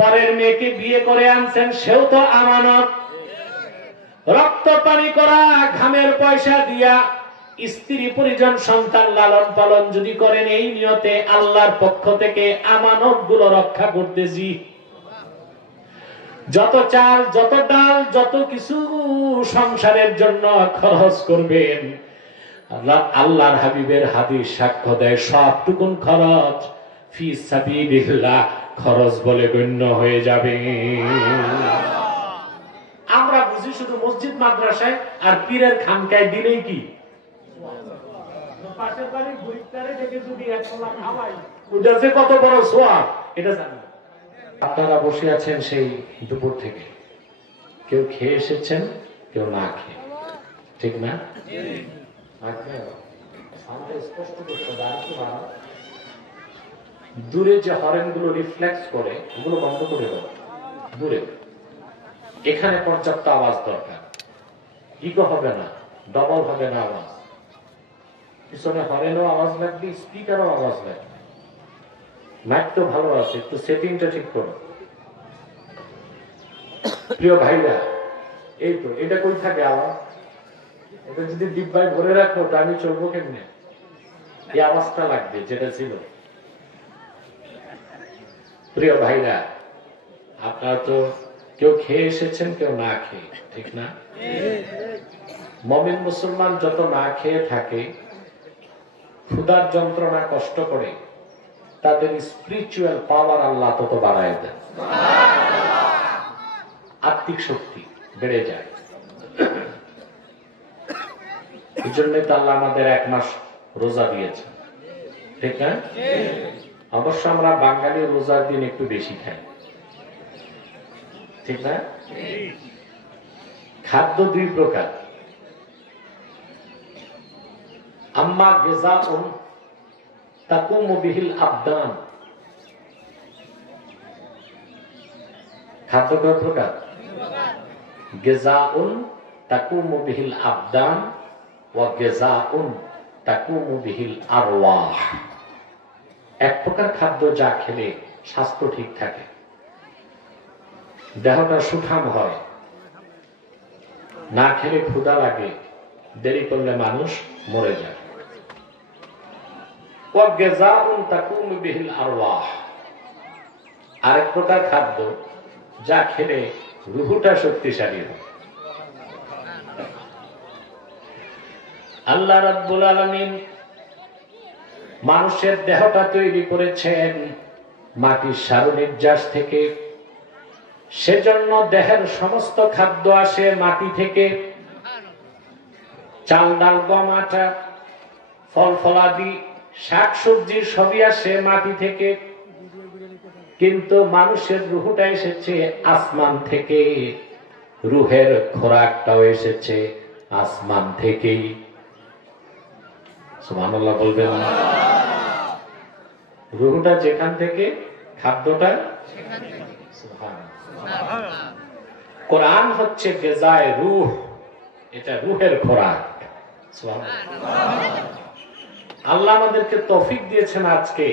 পরের মেয়েকে বিয়ে করে আনছেন, সেও তো আমানত। রক্ত পানি করা ঘামের পয়সা দিয়া স্ত্রী পরিজন সন্তান লালন পালন যদি করেন এই নিয়তে, আল্লাহর পক্ষ থেকে আমানত গুলো রক্ষা করতেছি। যত চাল, যত ডাল, যত কিছু সংসারের জন্য খরচ করবেন, আল্লাহর হাবিবের হাদিস সাক্ষ্য দেয় সবটুকুন খরচ ফি সাবিলিল্লাহ খরচ বলে গণ্য হয়ে যাবে। আমরা বুঝি শুধু মসজিদ মাদ্রাসায় আর পীরের খানকায় দিলেই কি পাশের বাড়ি গরিবটারে দেখে যদি 1 লাখ খাওয়াই, ওটা যে কত বড় সওয়াব এটা জানি। আপনারা বসে আছেন সেই দুপুর থেকে, কেউ খেয়ে এসেছেন, কেউ না খেয়ে, ঠিক না? দূরে যে হরেন গুলো রিফ্লেক্স করে ওগুলো বন্ধ করে দাও দূরে। এখানে পর্যাপ্ত আওয়াজ দরকার, ইকো হবে না, ডবল হবে না আওয়াজ। পিছনে হরেনও আওয়াজ লাগবে, স্পিকারও আওয়াজ লাগবে। মাইক তো ভালো আছে, একটু সেটিংটা ঠিক করো। প্রিয় ভাইরা, এই তো এটা কই থাকে আওয়াজ? এটা যদি ডিব্বায় ভরে রাখো আমি চলবো কেমনে? এই আওয়াজটা লাগবে যেটা ছিল। প্রিয় ভাইরা, আপনারা তো কেউ খেয়ে এসেছেন, কেউ না খেয়ে, ঠিক না? মুমিন মুসলমান যত না খেয়ে থাকে, ক্ষুধার যন্ত্রণা কষ্ট করে, তাদের স্পিরিচুয়াল পাওয়ার আল্লাহ তত বাড়ায় দেন, আত্মিক শক্তি বেড়ে যায়। এই জন্যই তো আল্লাহ আমাদের 1 মাস রোজা দিয়েছে, ঠিক না? অবশ্য আমরা বাঙালি রোজার দিন একটু বেশি খাই, ঠিক না? খাদ্য 2 প্রকার, আম্মা গিযাউন তাকুমু বিহিল আবদান। খাদ্য কয় প্রকার? গিযাউন তাকুমু বিহিল আবদান ওয়া গিযাউন তাকুমু বিহিল আরওয়াহ। এক প্রকার খাদ্য যা খেলে স্বাস্থ্য ঠিক থাকে, দেহটা সুঠাম হয়, না খেলে ক্ষুধা লাগে, দেরি করলে মানুষ মরে যায়। আরেক প্রকার খাদ্য যা খেলে রুহুটা শক্তিশালী হয়। আল্লাহ রাব্বুল আলামিন মানুষের দেহটা তৈরি করেছেন মাটির সারনির্যাস থেকে, সেজন্য দেহের সমস্ত খাদ্য আসে মাটি থেকে। চাল ডাল গম আটা ফল ফলাদি শাকসবজি সবই আসে মাটি থেকে, কিন্তু মানুষের রুহটা এসেছে আসমান থেকে, রুহের খোরাকটাও এসেছে আসমান থেকেই। সুবহানাল্লাহ বলবেন না? রুহটা যেখান থেকে, খাদ্যটা সেখান থেকে। সুবহানাল্লাহ। কোরআন হচ্ছে গিযায়ে রূহ, এটা রুহের খোরাক। সুবহানাল্লাহ। আল্লাহ আমাদেরকে তৌফিক দিয়েছেন আজকে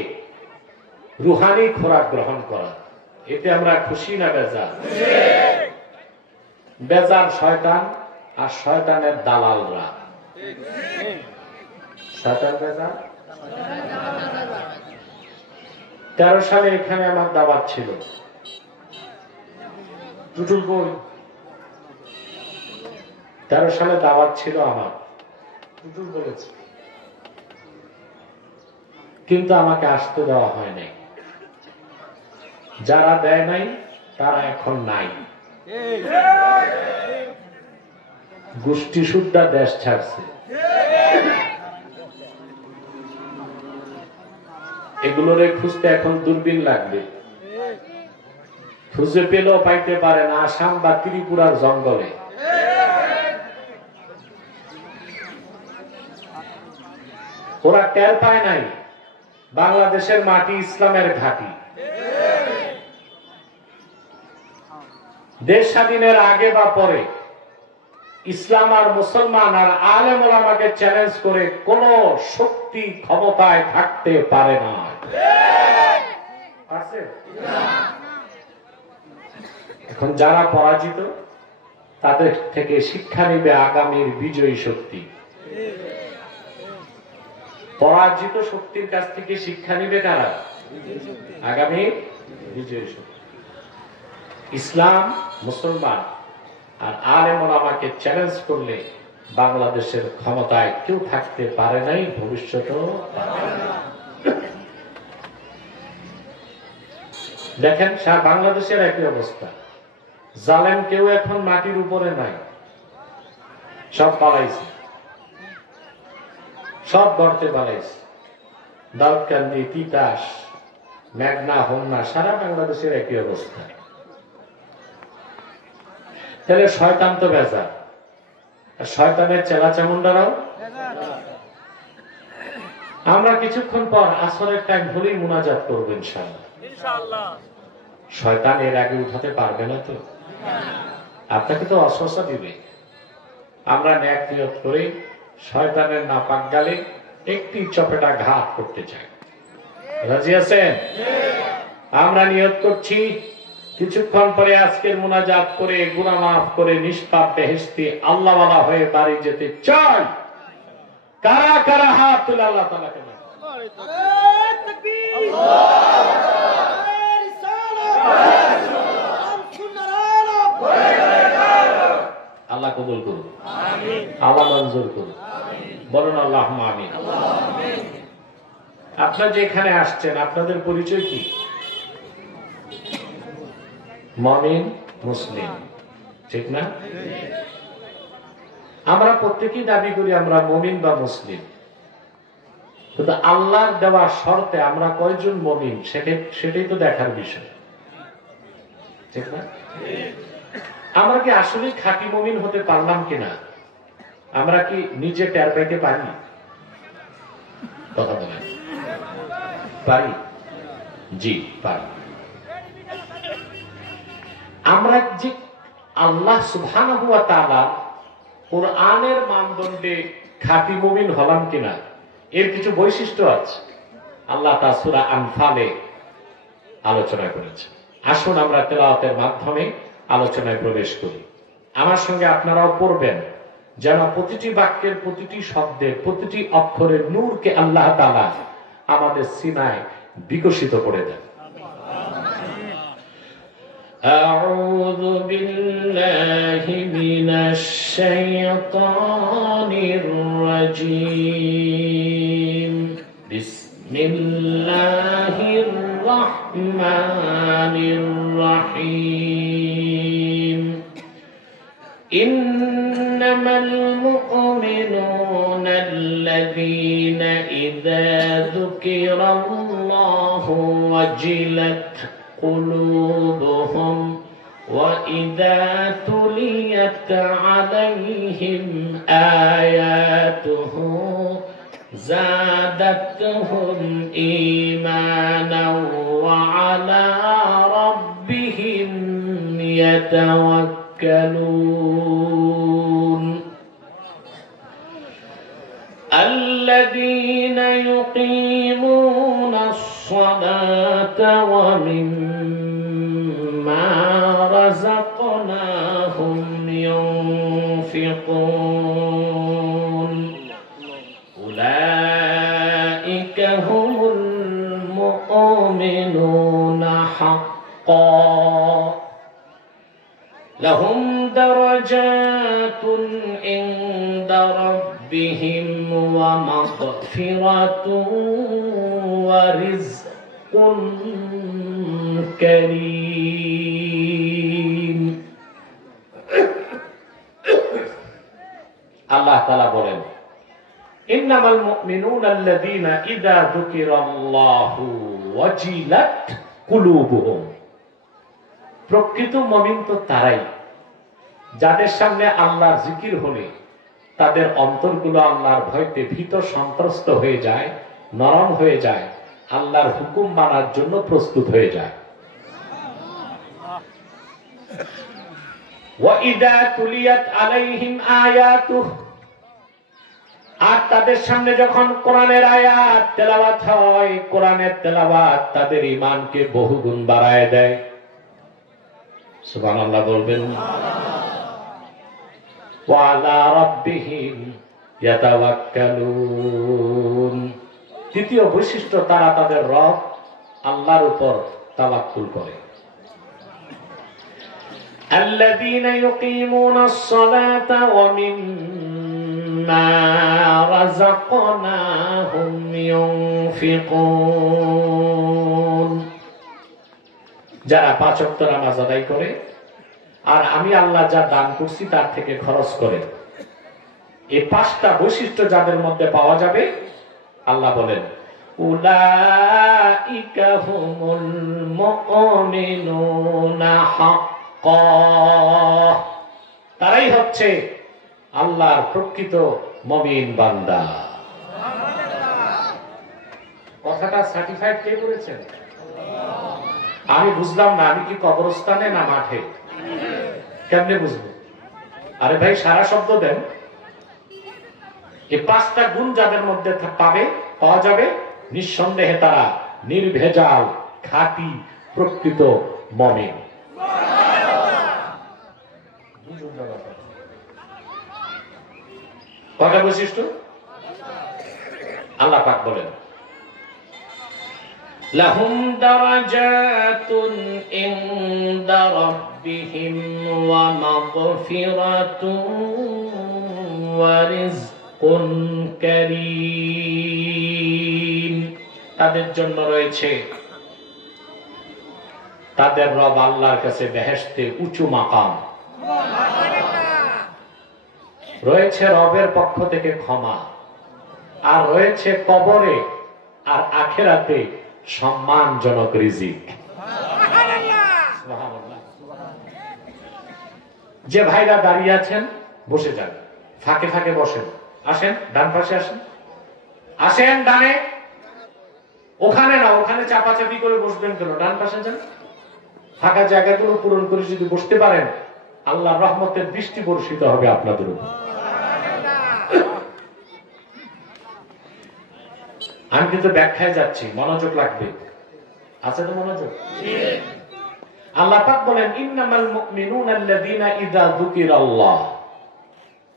রুহানি খোরাক গ্রহণ করা। এতে আমরা খুশি না বেজার? বেজার শয়তান আর শয়তানের দালালরা। শয়তান বেজার। 13 সালে এখানে আমার দাওয়াত ছিল, টুটুল বই 13 সালে দাওয়াত ছিল আমার, টুটুল বলেছে, কিন্তু আমাকে আসতে দেওয়া হয় নাই। যারা দেয় নাই তারা এখন নাই, গোষ্ঠী সুদ্ধা দেশ ছাড়ছে। এগুলোরে খুঁজতে এখন দূরবীন লাগবে, খুঁজে পেলেও পাইতে পারে না আসাম বা ত্রিপুরার জঙ্গলে। ওরা টের পায় নাই বাংলাদেশের মাটি ইসলামের ঘাঁটি। দেশ স্বাধীনের আগে বা পরে ইসলাম আর মুসলমান আর আলেম ওলামাকে চ্যালেঞ্জ করে কোন শক্তি ক্ষমতায় থাকতে পারে না। এখন যারা পরাজিত তাদের থেকে শিক্ষা নিবে আগামীর বিজয়ী শক্তি। পরাজিত শক্তির কাছ থেকে শিক্ষা নিবে কারা? আগামীর বিজয়ী শক্তি। ইসলাম, মুসলমান আর আলেম ওলামাকে চ্যালেঞ্জ করলে বাংলাদেশের ক্ষমতায় কেউ থাকতে পারে নাই, ভবিষ্যতেও পারে না। দেখেন বাংলাদেশের একই অবস্থা। জালেম কেউ এখন মাটির উপরে নাই, সব পালাইছে, সব গর্তে পালাইছে। দাউদকান্দি, তিতাস, মেঘনা, হোমনা, সারা বাংলাদেশের একই অবস্থা। তাহলে শয়তান তো বেজা, আর শয়তানের চেলা চামুন্ডারাও। আমরা কিছুক্ষণ পর আসরের টাইম হলেই মুনাজাত করবো ইনশাআল্লাহ। শয়তান এর আগে উঠাতে পারবে না তো, আপনাকে তো অস্বস্তা দিবে। আমরা ন্যাক নিয়ত করে শয়তানের নাপাক গালে একটি চপেটা ঘাত করতে চাই। রাজি আছেন? আমরা নিয়ত করছি কিছুক্ষণ পরে আজকের মুনাজাত করে গুনাহ মাফ করে নিষ্পাপ বেহেশতি আল্লাহওয়ালা হয়ে বাড়ি যেতে চাই। কারা কারা হাত তুলে আল্লাহ তাআলাকে আল্লাহ কবুল করুন, আল্লাহ মঞ্জুর করুন, বলুন আল্লাহুম্মা আমিন। আপনারা যে এখানে আসছেন আপনাদের পরিচয় কি? মুমিন, মুসলিম, ঠিক না? আমরা প্রত্যেকেই দাবি করি আমরা মুমিন বা মুসলিম, কিন্তু আল্লাহর দেওয়া শর্তে আমরা কয়জন মুমিন সেটাই তো দেখার বিষয়, ঠিক না? আমরা কি আসলে খাঁটি মুমিন হতে পারলাম কিনা আমরা কি নিজে টের পাইতে পারি? কথা বলেন, পারি? জি পারি। আমরা যে আল্লাহ সুবহানাহু ওয়া তাআলা কোরআনের মানদণ্ডে খাঁটি মুমিন হলাম কিনা এর কিছু বৈশিষ্ট্য আছে, আল্লাহ তা সূরা আনফালে আলোচনা করেছে। আসুন আমরা তেলাওয়াতের মাধ্যমে আলোচনায় প্রবেশ করি। আমার সঙ্গে আপনারাও পড়বেন, যেন প্রতিটি বাক্যের, প্রতিটি শব্দের, প্রতিটি অক্ষরের নূরকে আল্লাহ তাআলা আমাদের সিনায় বিকশিত করে দেন। আউযু বিল্লাহি মিনাশ শাইতানির রাজীম। বিসমিল্লাহির রাহমানির রাহিম। ইন্নামাল মুমিনুনা আল্লাযীনা ইযা যুকিরাল্লাহু ওয়াজিলাত قلوبهم وإذا تليت عليهم آياته زادتهم إيمانا وعلى ربهم يتوكلون الذين يقيمون الصلاة ومما رزقناهم ينفقون أولئك هم المؤمنون حقا لهم درجات عند ربهم ومغفرة ورزق كريم। আল্লাহ তাআলা বলেন, ইন্নামাল মুমিনুনা আল্লাযীনা ইযা যুকিরাল্লাহু ওয়াজিলাত কুলুবুহুম। প্রকৃত মুমিন তো তারাই যাদের সামনে আল্লাহর জিকির হলে তাদের অন্তরগুলো আল্লাহর ভয়তে ভীত সন্ত্রস্ত হয়ে যায়, নরম হয়ে যায়, আল্লাহর হুকুম মানার জন্য প্রস্তুত হয়ে যায়। ওয়াইদা তুলিয়াত আলাইহিম আয়াতুহু, আর তাদের সামনে যখন কোরআনের আয়াত তেলাওয়াত হয়, কোরআনের তেলাওয়াত তাদের ঈমানকে বহুগুণ বাড়ায় দেয়। সুবহানাল্লাহ বলবেন। ওয়া আলা রাব্বিহিম ইয়াতাওয়াক্কালুন। তৃতীয় বৈশিষ্ট্য, তারা তাদের রব আল্লাহর উপর তাওয়াক্কুল করে। আল্লাযীনা ইউকিমুনাস সালাতা ওয়া মিম্মা রাযাকনাহুম ইউনফিকুন। যারা 5 ওয়াক্ত নামাজ আদায় করে আর আমি আল্লাহ যা দান করছি তার থেকে খরচ করে। এই 5টা বৈশিষ্ট্য যাদের মধ্যে পাওয়া যাবে, আল্লাহ বলেন উলাইকা হুমুল মুমিনুনা হাক্কান। তারাই হচ্ছে আল্লাহর প্রকৃত মুমিন বান্দা। কথাটা সার্টিফাইড কে করেছেন? আমি বুঝলাম না, আমি কি কবরস্থানে না মাঠে? কেমনে বুঝবো? আরে ভাই, সারা শব্দ দেন। এই 5টা গুণ যাদের মধ্যে পাওয়া যাবে, নিঃসন্দেহে তারা নির্ভেজাল খাঁটি প্রকৃত মুমিন। কয়টা বৈশিষ্ট্য? আল্লাহ পাক বলেন লাহুম দারাজাতুন ইনদা রাব্বিহিম ওয়া মাগফিরাতুন ওয়া রিজকুন কারীম। তাদের জন্য রয়েছে তাদের রব আল্লাহর কাছে বেহেশতে উঁচু মাকাম, রয়েছে রবের পক্ষ থেকে ক্ষমা, আর রয়েছে কবরে আর আখিরাতে সম্মানজনক রিজিক। যে ভাইরা দাঁড়িয়ে আছেন বসে যান, ফাঁকে ফাঁকে বসেন। আসেন ডান পাশে, আসেন ডানে। ওখানে না, ওখানে চাপাচাপি করে বসবেন কেন? ডান পাশে যান। ফাঁকা জায়গাগুলো পূরণ করে যদি বসতে পারেন, আল্লাহর রহমতের দৃষ্টি বর্ষিত হবে আপনাদের উপর। আমি কিন্তু ব্যাখ্যায় যাচ্ছি, মনোযোগ লাগবে। আছে তো মনোযোগ? আল্লাহ পাক বলেন ইন্নামাল মুমিনুনা আল্লাযীনা ইযা যুকিরাল্লাহ।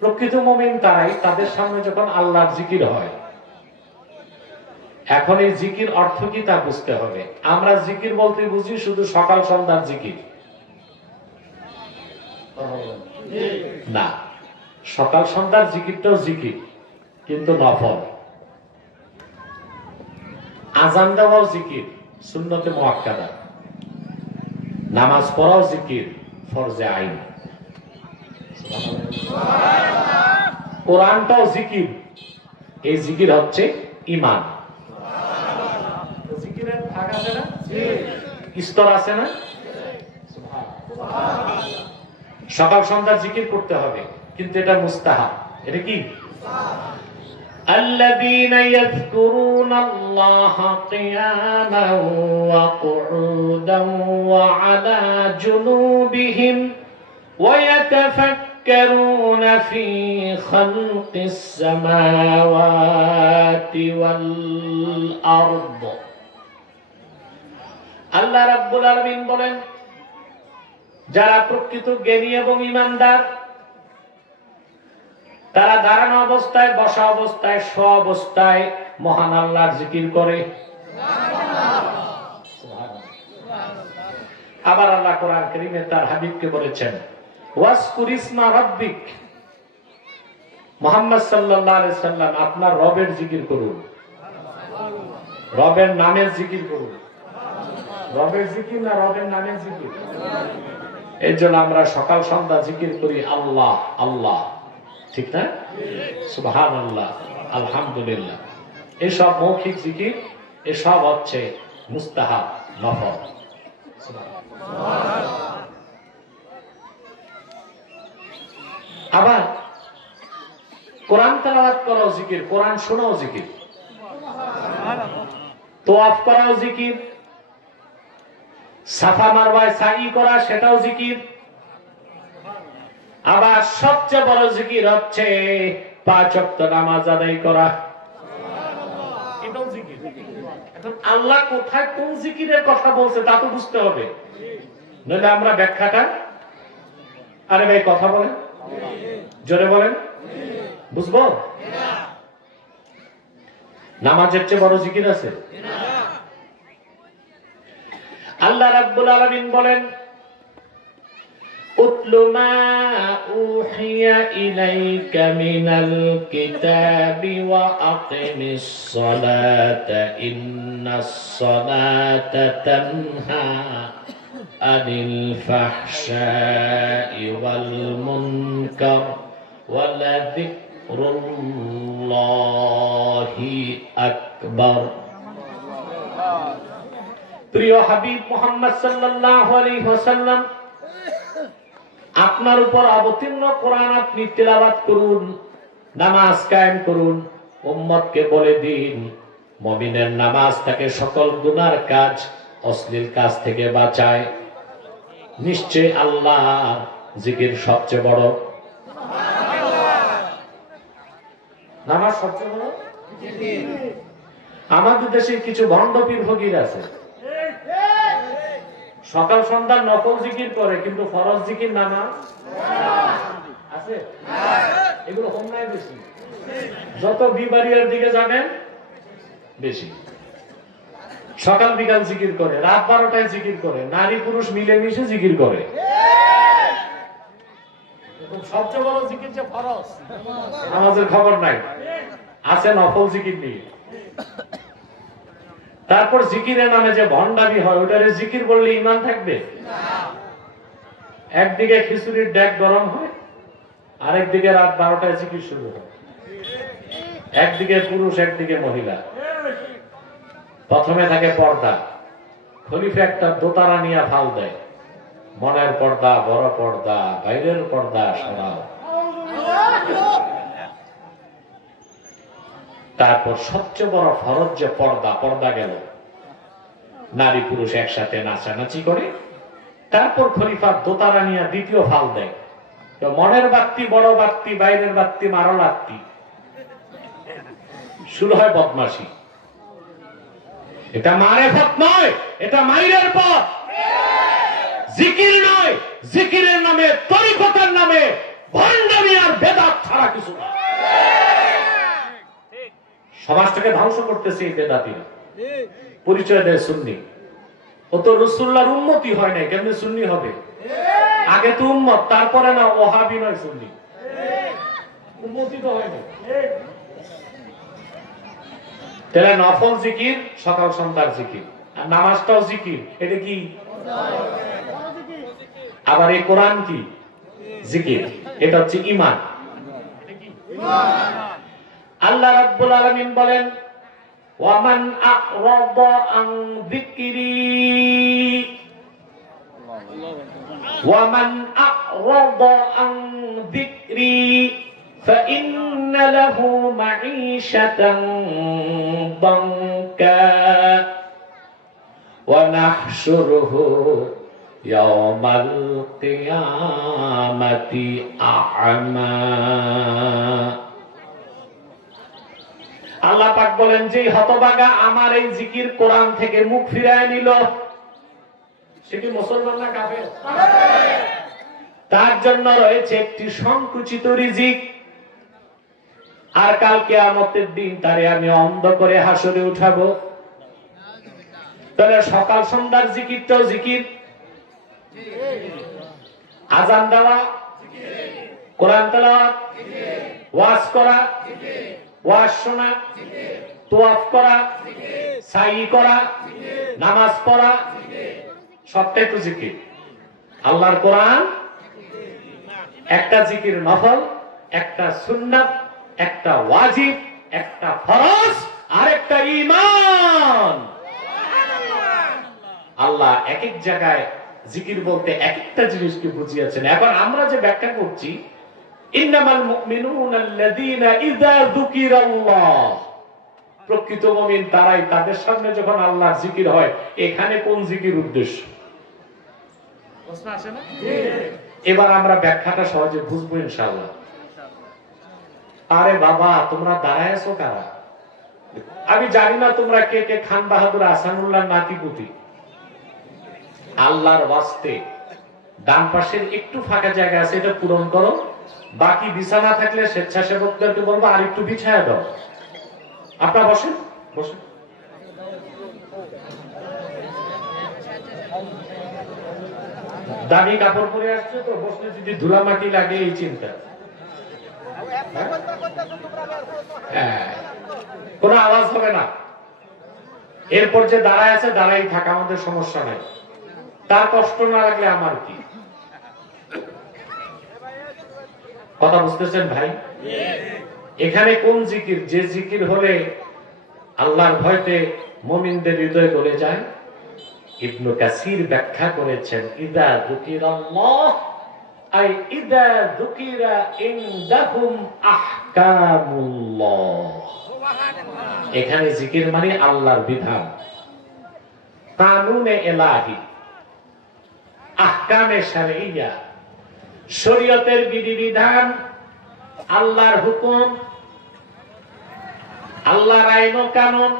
প্রকৃত মুমিন তারাই, তাদের সামনে যখন আল্লাহর জিকির হয়। এখন এই জিকির অর্থ কি তা বুঝতে হবে। আমরা জিকির বলতে বুঝি শুধু সকাল সন্ধ্যার জিকির না, সকাল সন্ধ্যার জিকিরটাও জিকির, কিন্তু নফল। আজান দেওয়াও জিকির, সুন্নতে মুআক্কাদা। নামাজ পড়াও জিকির, ফরজে আইন। কোরআনটাও জিকির। এই জিকির হচ্ছে ঈমান। জিকিরের ভাগ আছে না, স্তর আছে না? সকাল সন্ধ্যার জিকির করতে হবে, কিন্তু এটা মুস্তাহাব। এটা কি? الذين يذكرون الله قياما وقعودا وعلى جنوبهم ويتفكرون في خلق السماوات والأرض। আল্লাহ রাব্বুল আলামিন বলেন, যারা প্রকৃত জ্ঞানী এবং ঈমানদার, তারা দাঁড়ানো অবস্থায়, বসা অবস্থায়, শোয়া অবস্থায় মহান আল্লাহর জিকির করে। আবার আল্লাহ কোরআন কারীমে তার হাবিবকে বলেছেন ওয়াজকুর ইসমা রাব্বিক। মুহাম্মদ সাল্লাল্লাহু আলাইহি সাল্লাম, আপনার রবের জিকির করুন, রবের নামের জিকির করুন। রবের জিকির না রবের নামের জিকির? এই জন্য আমরা সকাল সন্ধ্যা জিকির করি আল্লাহ আল্লাহ, ঠিক না? সুবহানাল্লাহ, আলহামদুলিল্লাহ। এসব মৌখিক জিকির, এসব হচ্ছে মুস্তাহাব, নফল। আবার কোরআন তেলাওয়াত করাও জিকির, কোরআন শোনাও জিকির, তোয়াফ করাও জিকির, সাফা মারওয়ায় সাই করা সেটাও জিকির। আবার সবচেয়ে বড় জিকির হচ্ছে 5 ওয়াক্ত নামাজ আদায় করা, এটাও জিকির। এখন আল্লাহ কোথায় কোন জিকিরের কথা বলছে তা তো বুঝতে হবে, নইলে আমরা ব্যাখ্যাটা আরে ভাই কথা বলেন, জোরে বলেন, বুঝবো? নামাজের চেয়ে বড় জিকির আছে? আল্লাহ রাব্বুল আলামিন বলেন, উতলু মা উহিয়া ইলাইকা মিনাল কিতাবি ওয়া আকিমিস সালাতা ইন্নাস সালাতা তানহা আনিল ফাহশাই ওয়াল মুনকার ওয়া লাযিকরুল্লাহি আকবার। প্রিয় হাবিব মুহাম্মদ সাল্লাল্লাহু আলাইহি ওয়াসাল্লাম, আপনার উপর অবতীর্ণ কোরআন আপনি তিলাওয়াত করুন, নামাজ কায়েম করুন, উম্মতকে বলে দিন মুমিনের নামাজ তাকে সকল গুনার কাজ, অশ্লীল কাজ থেকে বাঁচায়। নিশ্চয় আল্লাহ জিকির সবচেয়ে বড়। নামাজ সবচেয়ে বড় জিকির। আমাদের দেশে কিছু ভণ্ড পীর ফকির আছে, সকাল সন্ধ্যা নফল জিকির করে, কিন্তু ফরজ জিকির নামাজ আছে। এগুলো হোমনায় বেশি, যত বিবাড়িয়ার দিকে যাবেন বেশি। সকাল বিকাল জিকির করে, রাত 12টায় জিকির করে, নারী পুরুষ মিলেমিশে জিকির করে। সবচেয়ে বড় জিকির যে ফরজ, আমাদের খবর নাই, আছে নফল জিকির নিয়ে। তারপর জিকিরের নামে যে ভণ্ডামি হয়, ওটারে জিকির বললে ঈমান থাকবে? একদিকে খিচুড়ির ডেক গরম হয়, আরেকদিকে রাত 12টায় জিকির শুরু হয়। একদিকে পুরুষ, একদিকে মহিলা। প্রথমে থাকে পর্দা, খলিফা একটা দোতারা নিয়ে ফাল দেয়, মনের পর্দা, বড় পর্দা, বাইরের পর্দা সরাও। তারপর সবচেয়ে বড় ফরজ যে পর্দা, পর্দা গেল, নারী পুরুষ একসাথে নাচানাচি করে। তারপর খলিফা দোতারা নিয়ে দ্বিতীয় ফাল দেয়, মনের বাত্তি, বড় বাত্তি, বাইরের বাত্তি, মারো লাত্তি। শুরু হয় বদমাশি। এটা মারেফত নয়, এটা মাইরের পথ। জিকির নয়, জিকিরের নামে, তরিকতের নামে ভণ্ডামি আর বেদাত ছাড়া কিছু না। সমাজটাকে ধ্বংস করতেছে এই বেদাতিরা। পরিচয় দেয় সুন্নি, ও তো রাসূলুল্লাহর উম্মতি হয় নাই, কেমনে সুন্নি হবে? আগে তো উম্মত, তারপরে না ওহাবি নয় সুন্নি, উম্মতি তো হয় নাই। তাহলে নফল জিকির, সকাল সন্ধ্যার জিকির, আর নামাজটাও জিকির। এটা কি? আবার এই কোরআন কি? জিকির। এটা হচ্ছে ঈমান। আল্লাহ রাব্বুল আলামিন বলেন, ওয়ামান আ'রাদা আন যিকরি, ওয়ামান আ'রাদা আন যিকরি ফাইন্না লাহু মাঈশাতান দানকা ওয়া নাহশুরুহু ইয়াওমাল কিয়ামাতি আ'মা। আল্লাহ পাক বলেন, যে হতভাগা আমার এই জিকির কোরআন থেকে মুখ ফিরায় নিল, সে কি মুসলমান না কাফের? তার জন্য রয়েছে একটি সংকুচিত রিজিক, আর কাল কিয়ামতের দিন তারে আমি অন্ধ করে হাসরে উঠাবো। তাহলে সকাল সন্ধ্যার জিকিরটাও জিকির। আজান দেওয়া, কোরআন তেলাওয়াত, ওয়াজ করা, ওয়াজ শোনা, তোয়াফ করা, সাই করা, নামাজ পড়া, সবটাই তো জিকির। আল্লাহর কোরআন একটা জিকির নফল, একটা সুন্নাত, একটা ওয়াজিব, একটা ফরজ, আর একটা ঈমান। আল্লাহ এক এক জায়গায় জিকির বলতে এক একটা জিনিসকে বুঝিয়েছেন। এখন আমরা যে ব্যাখ্যা করছি, ইন্নামাল মুমিনুনা আল্লাযীনা ইযা যুকিরাল্লাহ, প্রকৃত মুমিন তারাই, তাদের সামনে যখন আল্লাহর জিকির হয়। এখানে কোন জিকির উদ্দেশ্য? প্রশ্ন আসে না? এবার আমরা ব্যাখ্যাটা সহজে বুঝবো ইনশাআল্লাহ। আরে বাবা, তোমরা দাঁড়ায় আছো কারা? আমি জানি না তোমরা কে কে খান বাহাদুর আহসানুল্লাহ নাতিপুতি। আল্লাহর ওয়াস্তে ডান পাশের একটু ফাঁকা জায়গা আছে, এটা পূরণ করো। বাকি বিছানা থাকলে স্বেচ্ছাসেবকদেরকে বলবো আর একটু বিছায়া দাও। আপনারা বসেন, বসেন। দামি কাপড় পরে আসছে তো, বসলে যদি ধুলা মাটি লাগে এই চিন্তা। হ্যাঁ, কোনো আওয়াজ হবে না। এরপর যে দাঁড়ায় আছে দাঁড়াই থাকা, আমাদের সমস্যা নাই। তার কষ্ট না লাগলে আমার কি। কথা বুঝতেছেন ভাই? এখানে কোন জিকির, যে জিকির হলে আল্লাহর ভয়তে মুমিনদের হৃদয় গলে যায়। ইবনে কাসির ব্যাখ্যা করেছেন, ইদা যুকিরাল্লাহ আই ইদা যুকিরা ইনদাহুম আহকামুল্লাহ। এখানে জিকির মানে আল্লাহর বিধান, কানুনে ইলাহি, আহকামে শারঈয়া, শরীয়তের বিধিবিধান, আল্লাহর হুকুম, আল্লাহর আইন ও কানুন,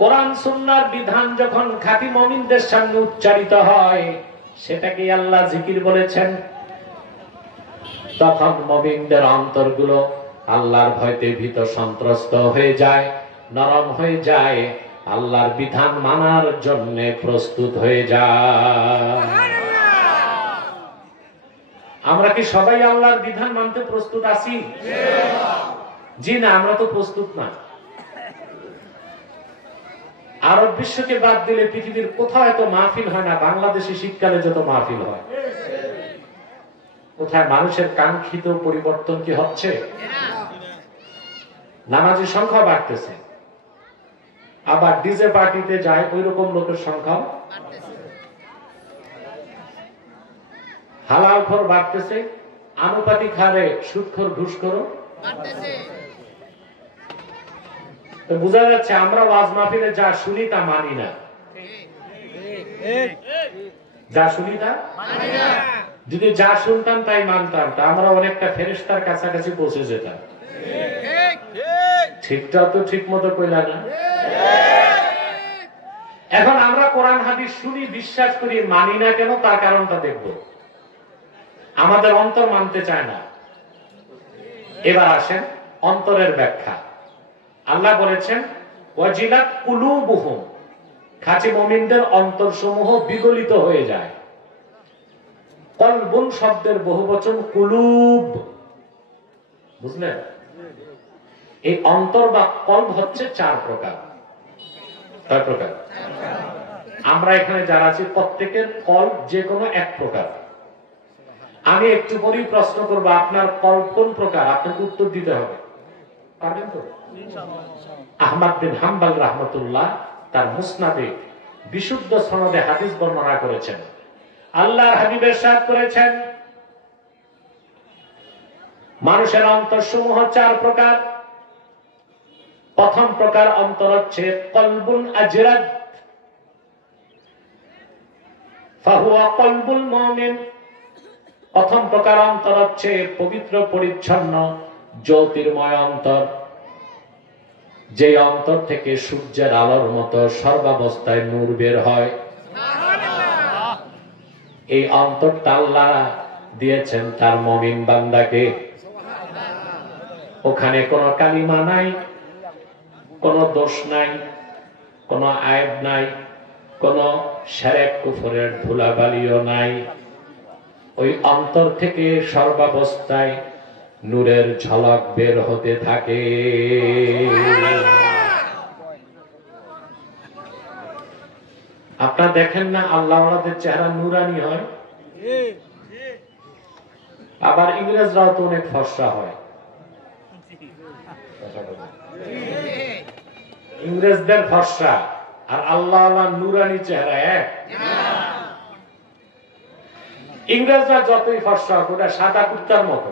কোরআন সুন্নাহর বিধান যখন খাঁটি মুমিনদের সামনে উচ্চারিত হয়, সেটাকে আল্লাহ জিকির বলেছেন। তখন মুমিনদের অন্তরগুলো আল্লাহর ভয়তে ভীত সন্ত্রস্ত হয়ে যায়, নরম হয়ে যায়, আল্লাহর বিধান মানার জন্য প্রস্তুত হয়ে যায়। আমরা কি সবাই আল্লাহর বিধান মানতে প্রস্তুত আছি? জি না, আমরা তো প্রস্তুত না। আরব বিশ্বকে বাদ দিলে পৃথিবীর কোথাও এত মাহফিল হয় না বাংলাদেশে শীতকালে যত মাহফিল হয়। কোথায় মানুষের কাঙ্ক্ষিত পরিবর্তন কি হচ্ছে? নামাজের সংখ্যা বাড়তেছে, আবার ডিজে পার্টিতে যায় ওই রকম লোকের সংখ্যা। হালাল খোর বাড়তেছে, আনুপাতিক হারে সুদখোর ঘুষখোর তো বোঝা যাচ্ছে আমরা ওয়াজ মাহফিলে যা শুনি তা মানি না। যা শুনি তা মানি না। যদি যা শুনতাম তাই মানতাম, তা আমরা অনেকটা ফেরেশতার কাছাকাছি পৌঁছে যেতাম। ঠিকটা তো ঠিক মতো কইলা না। এখন আমরা কোরআন হাদিস শুনি, বিশ্বাস করি, মানি না কেন? তার কারণটা দেখব। আমাদের অন্তর মানতে চায় না। এবার আসেন অন্তরের ব্যাখ্যা। আল্লাহ বলেছেন, ওয়াজিলাত কুলুবুহুম, খাঁটি মুমিনদের অন্তরসমূহ বিগলিত হয়ে যায়। কলবুন শব্দের বহুবচন কুলুব, বুঝলেন? এই অন্তর বা কলব হচ্ছে 4 প্রকার। কয় প্রকার? আমরা এখানে যারা আছি প্রত্যেকের কলব যে কোনো 1 প্রকার। আমি একটু পরেই প্রশ্ন করবো আপনার কলব কোন প্রকার, আপনাকে উত্তর দিতে হবে। পারবেন তো? আহমদ বিন হাম্বল রাহমাতুল্লাহ তার মুসনাদে বিশুদ্ধ সনদে হাদিস বর্ণনা করেছেন। আল্লাহর হাবিব ইরশাদ করেছেন, মানুষের অন্তরসমূহ 4 প্রকার। প্রথম প্রকার অন্তর হচ্ছে কলবুন আজরাদ ফাহুয়া কলবুল মুমিন। প্রথম প্রকার অন্তর হচ্ছে পবিত্র পরিচ্ছন্ন জ্যোতির্ময় অন্তর, যে অন্তর থেকে সূর্যের আলোর মতো সর্বাবস্থায় নূর বের হয়। এই অন্তরটা আল্লাহ দিয়েছেন তার মুমিন বান্দাকে। ওখানে কোনো কালিমা নাই, কোনো দোষ নাই, কোনো আয়েব নাই, কোনো শিরক কুফরের ধুলাবালিও নাই। ওই অন্তর থেকে সর্বাবস্থায় নূরের ঝলক বের হতে থাকে। আপনারা দেখেন না আল্লাহওয়ালাদের চেহারা নূরানি হয়, আবার ইংরেজরাও তো অনেক ফর্সা হয়। ইংরেজদের ফর্সা আর আল্লাহওয়ালা নূরানি চেহারা এক। ইংরেজরা যতই ফর্সা হোক, ওটা সাদা কুত্তার মতো।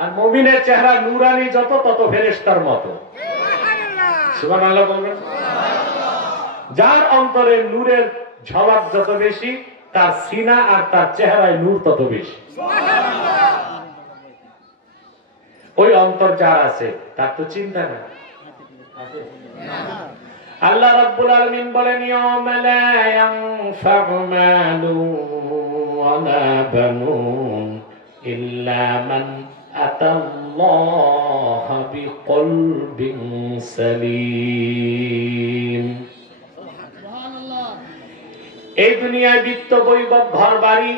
আর মুমিনের চেহারা নূরানি যত, তত ফেরেশতার মতো। সুবহানাল্লাহ বলবেন। যার অন্তরে নূরের ঝলক যত বেশি, তার সিনা আর তার চেহারায় নূর তত বেশি। ওই অন্তর যার আছে তার তো চিন্তা না। আল্লাহ রাব্বুল আলামিন বলেন ইয়াউমা লা ইয়ানফা'ু মালুন ওয়ালা বানুন ইল্লা মান আতাল্লাহা বিকলবিন সালিম। এই দুনিয়ায় বিত্ত বৈভব ঘর বাড়ি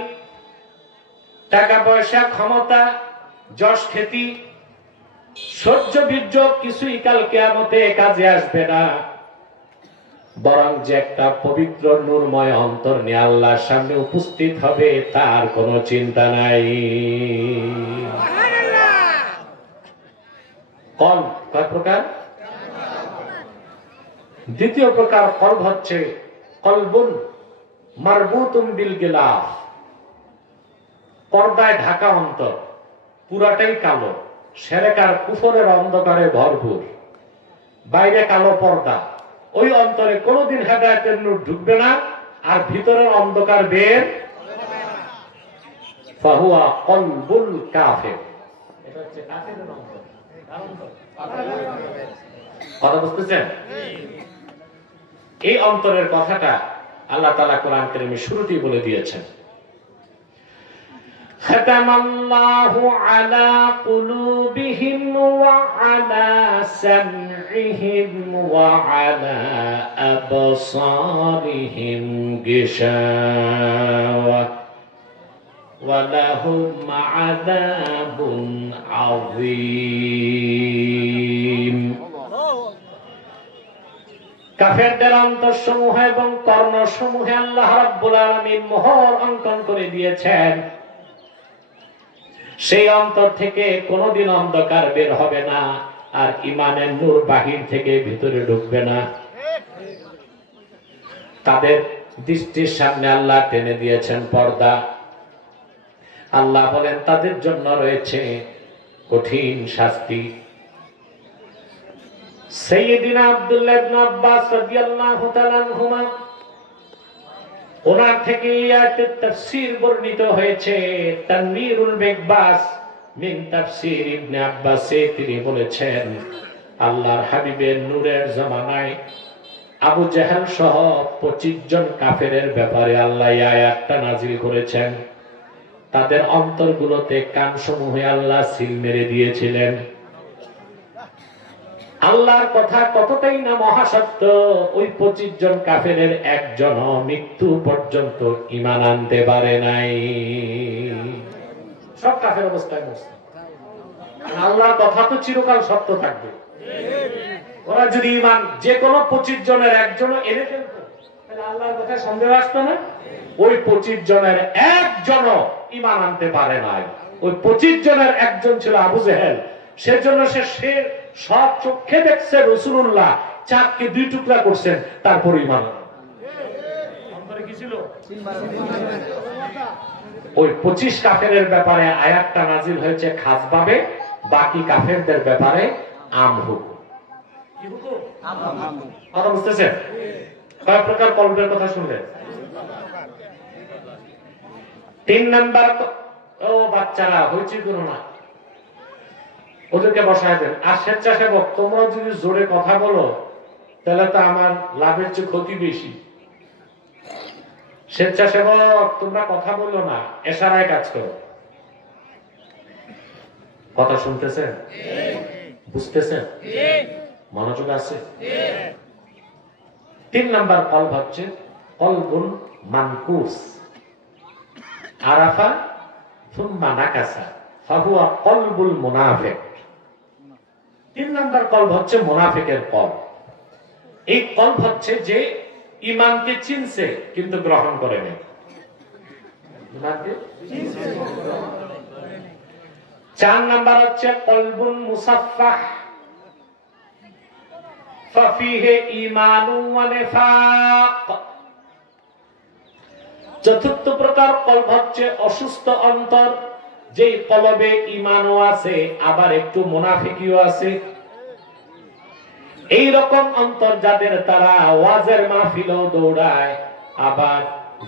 টাকা পয়সা ক্ষমতা যশ খ্যাতি সহ্য বীর্য কিছুই কাল কিয়ামতে কাজে আসবে না, বরং যে একটা পবিত্র নূরময় অন্তর নিয়ে আল্লাহর সামনে উপস্থিত হবে তার কোনো চিন্তা নাই। কলব কয় প্রকার? দ্বিতীয় প্রকার কলব হচ্ছে কলবুন মারবুতুন বিল গিলাফ, পর্দায় ঢাকা অন্তর, পুরাটাই কালো, সেরেকার কুফরের অন্ধকারে ভরপুর, বাইরে কালো পর্দা, ওই অন্তরে কোনোদিন হেদায়েতের নূর ঢুকবে না, আর ভিতরের অন্ধকার বের ফাহুয়া কলবুল কাফির। এটা হচ্ছে কাফিরের অন্তর। কথা বুঝতেছেন? এই অন্তরের কথাটা আল্লাহ তাআলা কোরআন কারীমে শুরুতেই বলে দিয়েছেন, খাতামাল্লাহু আলা কুলুবিহিম ওয়া আলা সামইহিম ওয়া আলা আবসারিহিম গিশাওয়া ওয়া লাহুম আযাবুন আযীম। কাফেরদের অন্তরসমূহ এবং কর্ণসমূহে আল্লাহ রাব্বুল আলামিন মোহর অঙ্কন করে দিয়েছেন। সেই অন্তর থেকে কোনোদিন অন্ধকার বের হবে না, আর ঈমানের নূর বাহির থেকে ভিতরে ঢুকবে না। তাদের দৃষ্টির সামনে আল্লাহ টেনে দিয়েছেন পর্দা। আল্লাহ বলেন তাদের জন্য রয়েছে কঠিন শাস্তি। সাইয়্যিদিনা আব্দুল্লাহ ইবনে আব্বাস রাদিয়াল্লাহু তাআলা আনহুমা, ওনার থেকে আয়াতের তাফসীর বর্ণিত হয়েছে। তানবীরুল মিকবাস মিন তাফসীর ইবনে আব্বাস, তিনি বলেছেন আল্লাহর হাবিবের নূরের জামানায় আবু জাহেল সহ 25 জন কাফেরের ব্যাপারে আল্লাহ এই আয়াতটা নাযিল করেছেন। তাদের অন্তরগুলোতে কানসমূহে আল্লাহ সিল মেরে দিয়েছিলেন। আল্লাহর কথা কতটাই না মহাসত্য, ওই 25 জন কাফেরের একজন মৃত্যু পর্যন্ত ঈমান আনতে পারে নাই। সব কাফের অবস্থায় মুসলিম। আল্লাহর কথা তো চিরকাল সত্য থাকবে। ওরা যদি ঈমান যে কোনো 25 জনের একজনও এনে ফেলতো, তাহলে আল্লাহর কথায় সন্দেহ আসতো না? ওই 25 জনের একজনও ঈমান আনতে পারে নাই। ওই 25 জনের একজন ছিল আবু জেহেল। সেজন্য সে সব চোখে দেখছে রাসূলুল্লাহ চাঁদকে 2 টুকরা করছেন, তারপর ঈমান আনল। অন্তরে কি ছিল? ওই 25 কাফেরের ব্যাপারে আয়াতটা নাযিল হয়েছে খাসভাবে, বাকি কাফেরদের ব্যাপারে আম হুকুম। কি হুকুম? আম। কথা বুঝতেছেন? কয় প্রকার কলবের কথা শুনলেন? 3 নাম্বার, ও বাচ্চারা হইছে করো না, ওদেরকে বসায় দেন। আর স্বেচ্ছাসেবক, তোমরা যদি জোরে কথা বলো তাহলে তো আমার লাভের চেয়ে ক্ষতি বেশি। স্বেচ্ছাসেবক, তোমরা কথা বলো না, এশারায় কাজ করো। কথা শুনতেছেন? বুঝতেছেন? মনোযোগ আছে? 3 নাম্বার কলব হচ্ছে কলবুন মানকুস, আরাফা সুম্মা নাকাসা ফাহুয়া কলবুল মুনাফিক। 3 নাম্বার কলব হচ্ছে মুনাফিকের কলব। এই কলব হচ্ছে যে ঈমানকে চিনছে কিন্তু গ্রহণ করে নাই। ঈমানকে চিনছে, 4 নাম্বার হচ্ছে কলবুন মুসাফফাহ ফাফিহি ঈমানু ওয়া নিফাক। চতুর্থ প্রকার কলব হচ্ছে অসুস্থ অন্তর, যেই কলবে ঈমানও আছে আবার একটু মুনাফিকিও আছে। এই রকম অন্তর যাদের, তারা ওয়াজের মাহফিলেও দৌড়ায়, আবার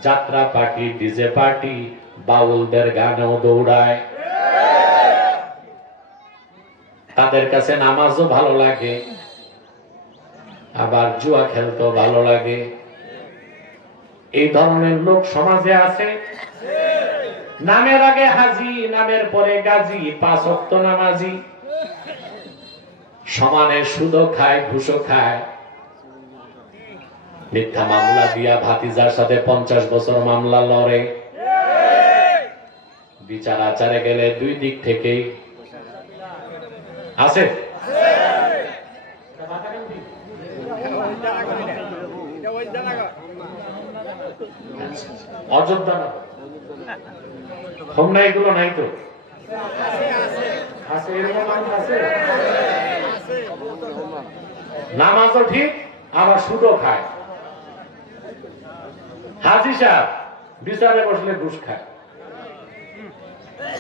যাত্রা পার্টি, ডিজে পার্টি, বাউলদের গানেও দৌড়ায়। তাদের কাছে নামাজও ভালো লাগে, আবার জুয়া খেলতে ভালো লাগে। এই ধরনের লোক সমাজে আছে। নামের আগে হাজি, নামের পরে গাজী, 5 ওয়াক্ত নামাজি, সমানে সুদও খায়, ঘুষও খায়, মিথ্যা মামলা দিয়া ভাতিজার সাথে 50 বছর মামলা লড়ে। বিচার আচারে গেলে 2 দিক থেকেই আছে। অযোধ্যা না, তোমরা এগুলো নাই তো? আছে, এরকম মানুষ আছে। নামাজও ঠিক, আবার সুদও খায়। হাজি সাহেব বিচারে বসলে ঘুষ খায়।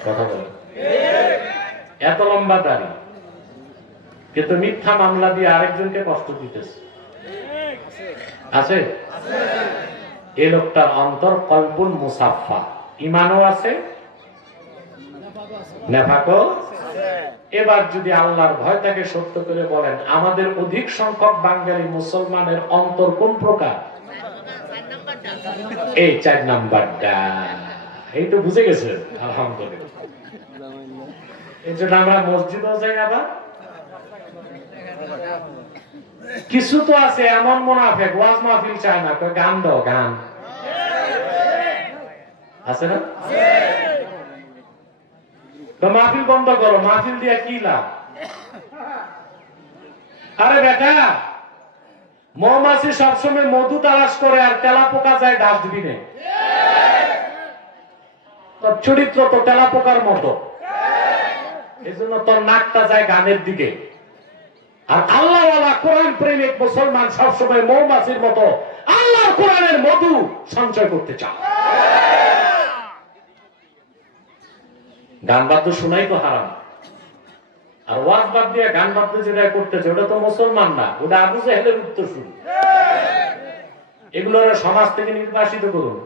কথা বলে এত লম্বা দাড়ি, কিন্তু মিথ্যা মামলা দিয়ে আরেকজনকে কষ্ট দিতেছে। আছে? এই লোকটার অন্তর কলবুন মুসাফফা, ইমানও আছে, নেফাকও। এবার যদি আল্লাহর ভয় তাকে সত্য করে বলেন, আমাদের অধিক সংখ্যক বাঙালি মুসলমানের অন্তর কোন প্রকার? এই 4 নাম্বারটা। এই তো বুঝে গেছে, আলহামদুলিল্লাহ। এই জন্য আমরা মসজিদও যাই। আবার কিছু তো আছে এমন মুনাফিক, ওয়াজ মাহফিল চায় না, কয় গান দাও, গান আছে না? তো মাহফিল বন্ধ করো, মাহফিল দিয়ে কি লাভ? আরে বেটা, মৌমাছি সবসময় মধু তালাশ করে, আর তেলা পোকা যায় ডাস্টবিনে। তোর চরিত্র তো তেলা পোকার মতো, এই জন্য তোর নাকটা যায় গানের দিকে। আর আল্লাহওয়ালা কোরআন প্রেমিক মুসলমান সবসময় মৌমাছির মতো আল্লাহর কোরআনের মধু সঞ্চয় করতে চায়। গান বাদ্য শোনাই তো হারাম, আর ওয়াজ বাদ দিয়ে গান বাদ্য যেটা করতেছে ওটা তো মুসলমান না, ওটা আবু জাহেলের উত্তরসূরি। এগুলো সমাজ থেকে নির্বাসিত করুন।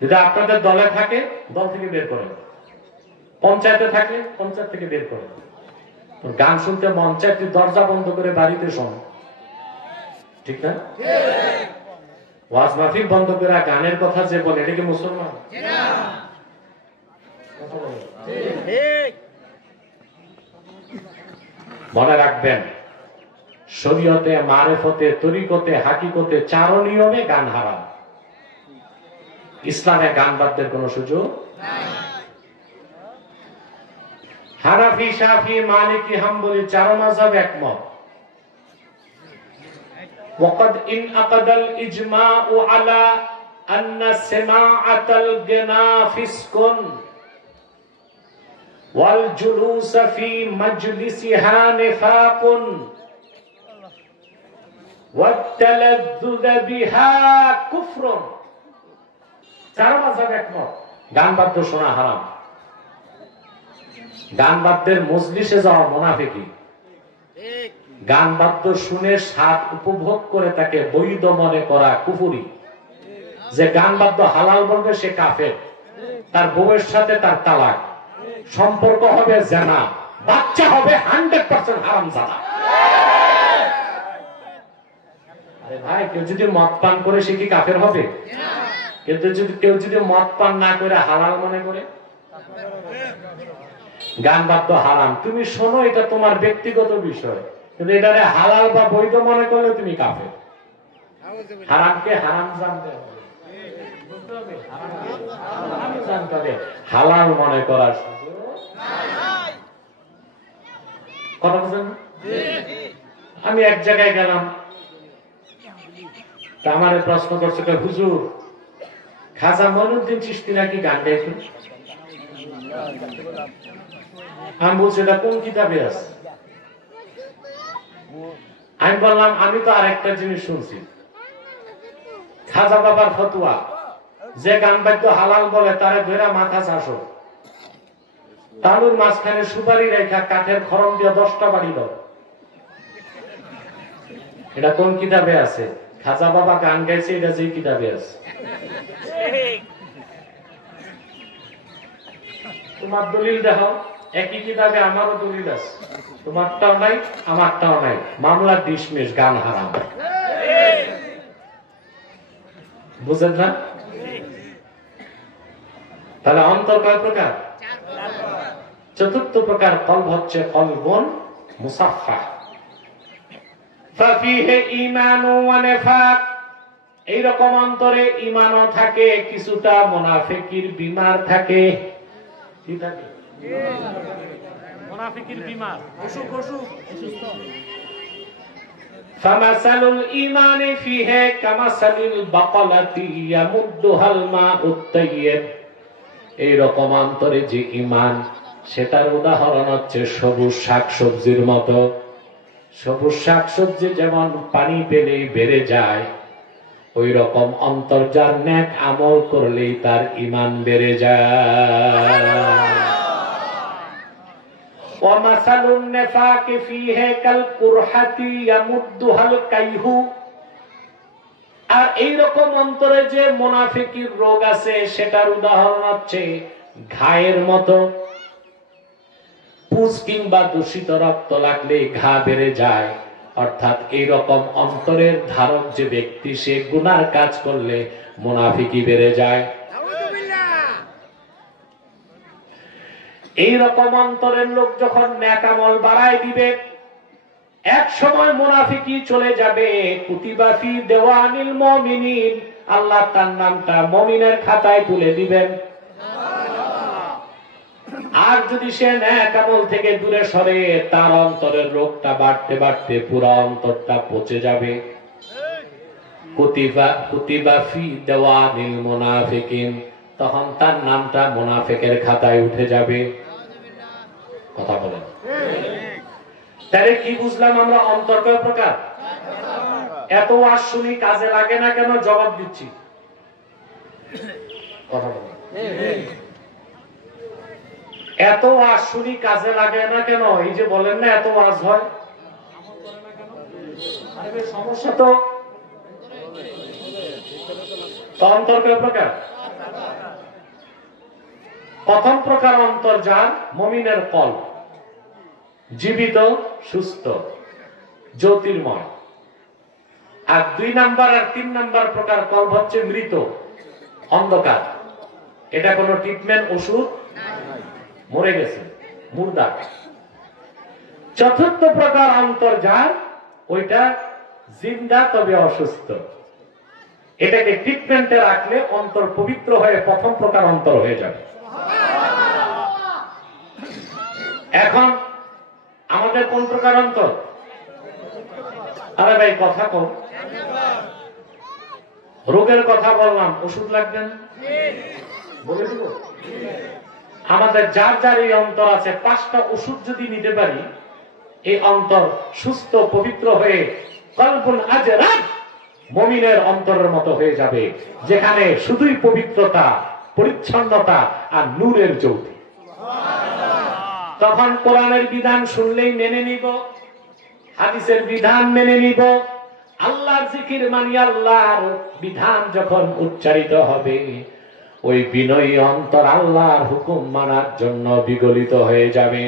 যদি আপনাদের দলে থাকে, দল থেকে বের করেন। পঞ্চায়েতে থাকে, পঞ্চায়েত থেকে বের করেন। গান শুনতে মন চায়, তুই দরজা বন্ধ করে বাড়িতে শোন, ঠিক না? ওয়াজ মাহফিল বন্ধ করে গানের কথা যে বলে, এটা কি মুসলমান? মনে রাখবেন, শরীয়তে, মারেফতে, তরিকতে, হাকিকতে 4 নিয়মে গান হারাম। ইসলামে গান বাদ্যের কোন সুযোগ নাই। হানাফি, শাফি, মালিকি, হাম্বলি 4 মাযহাব একমত। ওয়াকাদ ইনআকাদাল ইজমাউ আলা আন্না সিমাআতাল গিনা ফিসকুন ওয়াল জুলুস ফি মাজলিসিহা নিফাকুন ওয়াত তালাদ্দুদ বিহা কুফরুন। 4 মাযহাব একমত, গান বাদ্য শোনা হারাম। গান বাদ্যের মজলিসে যাওয়া মুনাফিকি। গান বাদ্য শুনে স্বাদ উপভোগ করে তাকে বৈধ মনে করা কুফরি। যে গান বাদ্য হালাল বলবে সে কাফের। তার বউয়ের সাথে তার তালাক, সম্পর্ক হবে জানা, বাচ্চা হবে 100% হারামজাদা। আরে ভাই, কেউ যদি মদ পান করে সে কি কাফের হবে? কিন্তু কেউ যদি মদ পান না করে হালাল মনে করে, গান বাদ্য হারাম। তুমি শোনো, এটা তোমার ব্যক্তিগত বিষয়, কিন্তু এটারে হালাল বা বৈধ মনে করলে তুমি কাফের। হারামকে হারাম জানতে হবে, জানতে হবে, হালাল মনে করার সুযোগ নাই। কথা বুঝেন? আমি এক জায়গায় গেলাম, আমার প্রশ্ন করছে, হুজুর খাজা মঈনুদ্দিন চিশতি নাকি গান গাইতেন। আমি বলছি, এটা কোন কিতাবে আছে? আমি বললাম, আমি তো আরেকটা জিনিস শুনছি, খাজা বাবার ফতোয়া, যে গান বাদ্য হালাল বলে তারে ধরে মাথা চাষো, তালুর মাঝখানে সুপারি রেখা কাঠের খরম দিয়ে 10টা বাড়ি দাও। এটা কোন কিতাবে আছে? খাজা বাবা গান গাইছে, এটা যে কিতাবে আছে। তোমার দলিল দেখো, একই কিতাবে আমারও দলিল আছে, তোমারটাও নাই আমারটাও নাই, মামলা ডিসমিস, গান হারাম। বুঝেন না? তাহলে অন্তর কয় প্রকার? চতুর্থ প্রকার কলব হচ্ছে কলবুন মুসাফফা, ফাফিহি ঈমানু ওয়া নিফাক। এইরকম অন্তরে ঈমানও থাকে, কিছুটা মুনাফিকির বিমার থাকে। কি থাকে? মুনাফিকির বিমার, অসুখ অসুস্থ। ফামাসালুল ঈমানি ফিহি কামাসালিল বাকালাতি ইয়ামুদ্দুহাল মাউত তাইয়্যিব। এইরকম অন্তরে যে ঈমান, সেটার উদাহরণ হচ্ছে সবুজ শাকসবজির মতো। সবুজ শাকসবজি যেমন পানি পেলেই বেড়ে যায়, ওই রকম অন্তর যার নেক আমল করলেই তার ঈমান বেড়ে যায়। ওয়া মাসালুন নিফাকি ফিহি কাল কুরহাতি ইয়ামুদ্দুহাল কাইহু। আর এইরকম অন্তরে যে মুনাফিকির রোগ আছে, সেটার উদাহরণ হচ্ছে ঘায়ের মতো। পুজ কিংবা দূষিত রক্ত লাগলে ঘা বেড়ে যায়, অর্থাৎ এইরকম অন্তরের ধারক যে ব্যক্তি, সে গুনার কাজ করলে মুনাফিকি বেড়ে যায়। এইরকম অন্তরের লোক যখন নেক আমল বাড়ায় দিবে, এক সময় মুনাফিকি চলে যাবে। কুতিবা ফি দেওয়ানিল মুমিনিন, আল্লাহ তার নামটা মুমিনের খাতায় তুলে দিবেন। আর যদি সে নেক আমল থেকে দূরে সরে, তার অন্তরের রোগটা বাড়তে বাড়তে পুরো অন্তরটা পচে যাবে। কুতিবা ফি দেওয়ানিল মুনাফিকিন, তখন তার নামটা মুনাফিকের খাতায় উঠে যাবে। কথা বলেন। তাহলে কি বুঝলাম আমরা? অন্তর কয় প্রকার? এত ওয়াজ শুনি কাজে লাগে না কেন? জবাব দিচ্ছি। কথা বলেন। এত ওয়াজ শুনি কাজে লাগে না কেন? এই যে বলেন না এত ওয়াজ হয়, সমস্যা তো। অন্তর কয় প্রকার? প্রথম প্রকার অন্তর যার, মুমিনের কলব, জীবিত, সুস্থ, জ্যোতির্ময়। আর 2 নাম্বার আর 3 নাম্বার প্রকার কলব হচ্ছে মৃত, অন্ধকার। এটা কোনো ট্রিটমেন্ট, ওষুধ, মরে গেছে, মুর্দা। চতুর্থ প্রকার অন্তর যার, ওইটা জিন্দা তবে অসুস্থ। এটাকে ট্রিটমেন্টে রাখলে অন্তর পবিত্র হয়ে প্রথম প্রকার অন্তর হয়ে যাবে। এখন আমাদের কোন প্রকার অন্তর? আরে ভাই কথা কম। রোগের কথা বললাম, ওষুধ লাগবে না? বলে দিব। আমাদের যার যার এই অন্তর আছে, 5টা ওষুধ যদি নিতে পারি, এই অন্তর সুস্থ পবিত্র হয়ে কলবুন আজরাব, মুমিনের অন্তরের মতো হয়ে যাবে, যেখানে শুধুই পবিত্রতা, পরিচ্ছন্নতা আর নূরের জ্যোতি। তখন কোরআনের বিধান শুনলেই মেনে নিব, হাদিসের বিধান মেনে নিব। আল্লাহর জিকির মানি, আল্লাহর বিধান যখন উচ্চারিত হবে, ওই বিনয়ী অন্তর আল্লাহর হুকুম মানার জন্য বিগলিত হয়ে যাবে।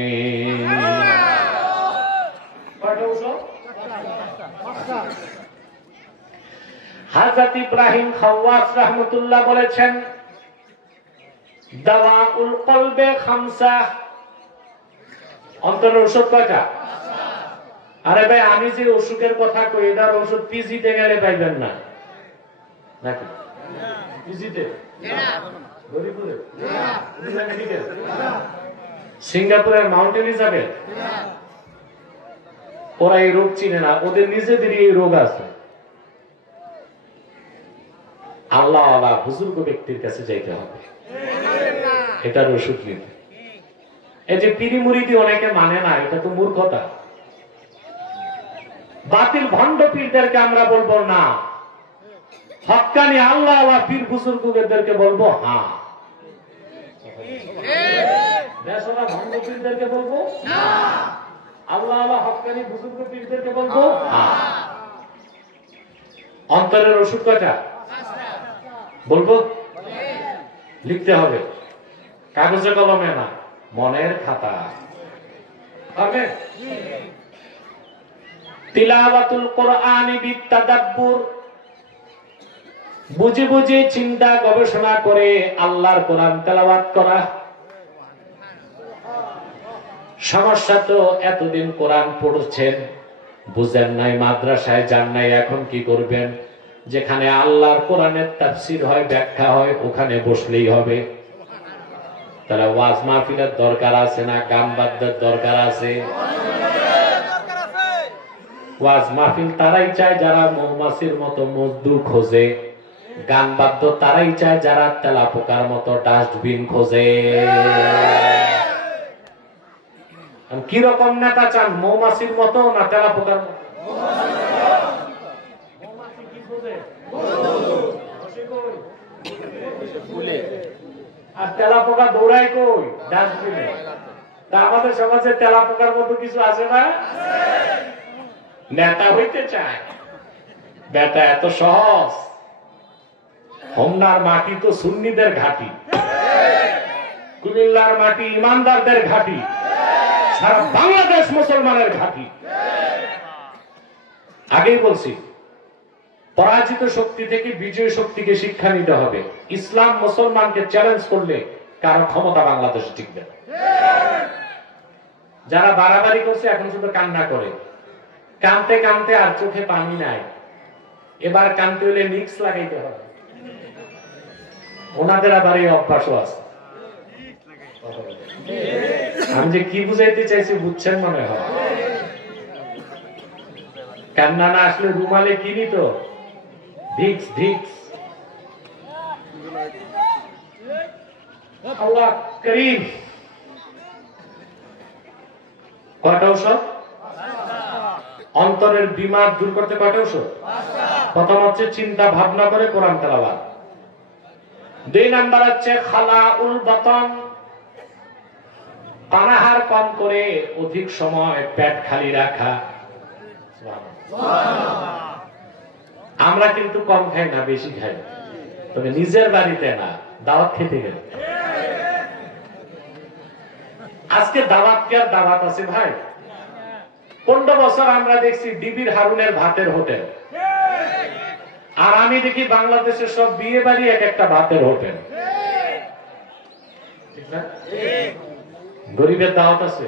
হযরত ইব্রাহিম খাওয়াস রাহমাতুল্লাহ বলেছেন, দাওয়াউল কলবে খামসা। অন্তরের ওষুধ কয়টা? আরে ভাই, আমি যে অসুখের কথা কই, এটার ওষুধ পিজিতে গেলে পাইবেন না নাকি? পিজিতে, সিঙ্গাপুরের মাউন্ট এলিজাবেথ, ওরা এই রোগ চিনে না, ওদের নিজেদেরই এই রোগ আছে। আল্লাহ আল্লাহ বুজুর্গ ব্যক্তির কাছে যাইতে হবে এটার ওষুধ নিতে। এই যে পিরি মুরিদি অনেকে মানে না, এটা তো মূর্খতা। বাতিল ভণ্ড পীরদেরকে আমরা বলবো না, হক্কানি আল্লাহ আল্লাহ পীর বুজুর্গদেরকে বলবো হ্যাঁ। ভণ্ড পীরদেরকে বলবো না, আল্লাহ আল্লাহ হক্কানি বুজুর্গ পীরদেরকে বলবো হ্যাঁ। অন্তরের ওষুধ কয়টা বলবো? লিখতে হবে, কাগজে কলমে না, মনের খাতা হবে। তিলাওয়াতুল কোরআনি বিত্তাদাব্বুর, বুঝে বুঝে চিন্তা গবেষণা করে আল্লাহর কোরআন তেলাওয়াত করা। সমস্যা তো এতদিন কোরআন পড়ছেন, বুঝেন নাই, মাদ্রাসায় যান নাই, এখন কি করবেন? যেখানে আল্লাহর কোরআনের তাফসীর হয়, ব্যাখ্যা হয়, ওখানে বসলেই হবে। তাহলে ওয়াজ মাহফিলের দরকার আছে না? গান বাদ্যের দরকার আছে? ওয়াজ মাহফিল তারাই চায় যারা মৌমাছির মতো মধু খোঁজে, গান বাদ্য তারাই চায় যারা তেলাপোকার মতো ডাস্টবিন খোঁজে। কি রকম নেতা চান? মৌমাছির মতো না তেলাপোকার মতো? আর তেলাপোকা দৌড়ায় কই? ডাস্টবিনে। তা আমাদের সমাজে তেলাপোকার মতো কিছু আছে না? নেতা হইতে চায়, বেটা এত সহজ। হোমনার মাটি তো সুন্নিদের ঘাঁটি, কুমিল্লার মাটি ইমানদারদের ঘাঁটি, সারা বাংলাদেশ মুসলমানের ঘাঁটি। আগেই বলছি, পরাজিত শক্তি থেকে বিজয় শক্তিকে শিক্ষা নিতে হবে। ইসলাম মুসলমানকে চ্যালেঞ্জ করলে কারো ক্ষমতা বাংলাদেশে টিকবে না। যারা বাড়াবাড়ি করছে এখন শুধু কান্না করে, কানতে কানতে আর চোখে পানি নাই। এবার কানতে হলে মিক্স লাগাইতে হবে। ওনাদের আবার এই অভ্যাসও আছে। আমি যে কি বুঝাইতে চাইছি বুঝছেন মনে হয়। কান্না না আসলে রুমালে কি নিত? Vicks, Vicks. আল্লাহ করিম। কয়টা ঔষধ? অন্তরের বিমার দূর করতে কয়টা ঔষধ? প্রথম হচ্ছে চিন্তা ভাবনা করে কোরআন তেলাওয়াত। 2 নাম্বার হচ্ছে খালাউল বাতন, পানাহার কম করে অধিক সময় পেট খালি রাখা। আমরা কিন্তু কম খাই না, বেশি খাই, তবে নিজের বাড়িতে না, দাওয়াত খেতে গেলে। আজকে দাওয়াত কি আর দাওয়াত আছে ভাই? 15 বছর আমরা দেখছি ডিবির হারুনের ভাতের হোটেল, আর আমি দেখি বাংলাদেশের সব বিয়ে বাড়ি এক একটা ভাতের হোটেল। গরিবের দাওয়াত আছে?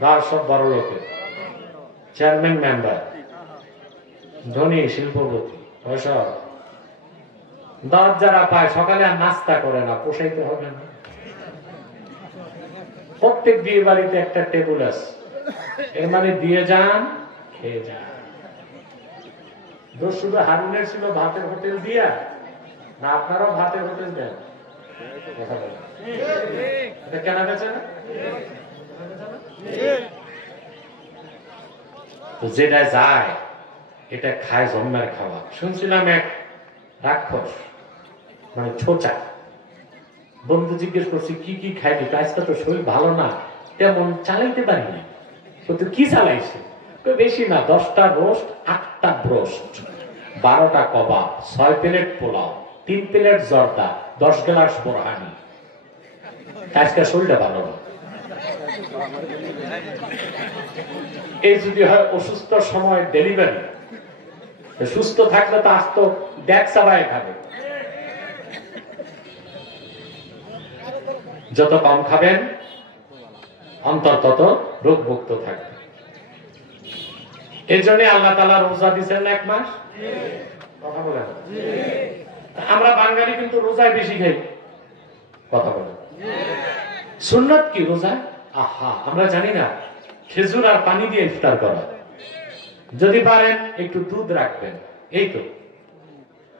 দাওয়াত সব বড় লোকের, চেয়ারম্যান, মেম্বার, ধনী, শিল্পপতি, ওসব দাওয়াত যারা পায় সকালে আর নাস্তা করে না, পোষাইতে হবে না। প্রত্যেক বিয়ে বাড়িতে একটা টেবিল আছে, এর মানে দিয়ে যান, খেয়ে যান। দোষ শুধু হারুনের ছিল ভাতের হোটেল দিয়া, না আপনারাও ভাতের হোটেল দেন? কেনা বেচে না? যেটা যায় এটা খায় জন্মের খাওয়া। শুনছিলাম এক রাক্ষস, মানে ছোচা, বন্ধু জিজ্ঞেস করছি কি কি খাইবি? আজকে তো শরীর ভালো না, তেমন চালাইতে পারি না। তুই কি চালাইছে? বেশি না, 10টা রোস্ট, 8টা ব্রোস্ট, 12টা কবাব, 6 প্লেট পোলাও, 3 প্লেট জর্দা, 10 গ্লাস বোরহানি। আজকে শরীরটা ভালো না। এই যদি হয় অসুস্থ সময় ডেলিভারি, সুস্থ থাকলে তো আস্ত দেখ চাবায় খাবে। যত কম খাবেন অন্তর তত রোগমুক্ত থাকবে। এই জন্য আল্লাহ তাআলা রোজা দিচ্ছেন না 1 মাস। কথা বলেন। আমরা বাঙালি কিন্তু রোজায় বেশি খাই। কথা বলেন। সুন্নাত কি রোজা? আহা, আমরা জানি না। খেজুর আর পানি দিয়ে ইফতার করা, যদি পারেন একটু দুধ রাখবেন, এই তো।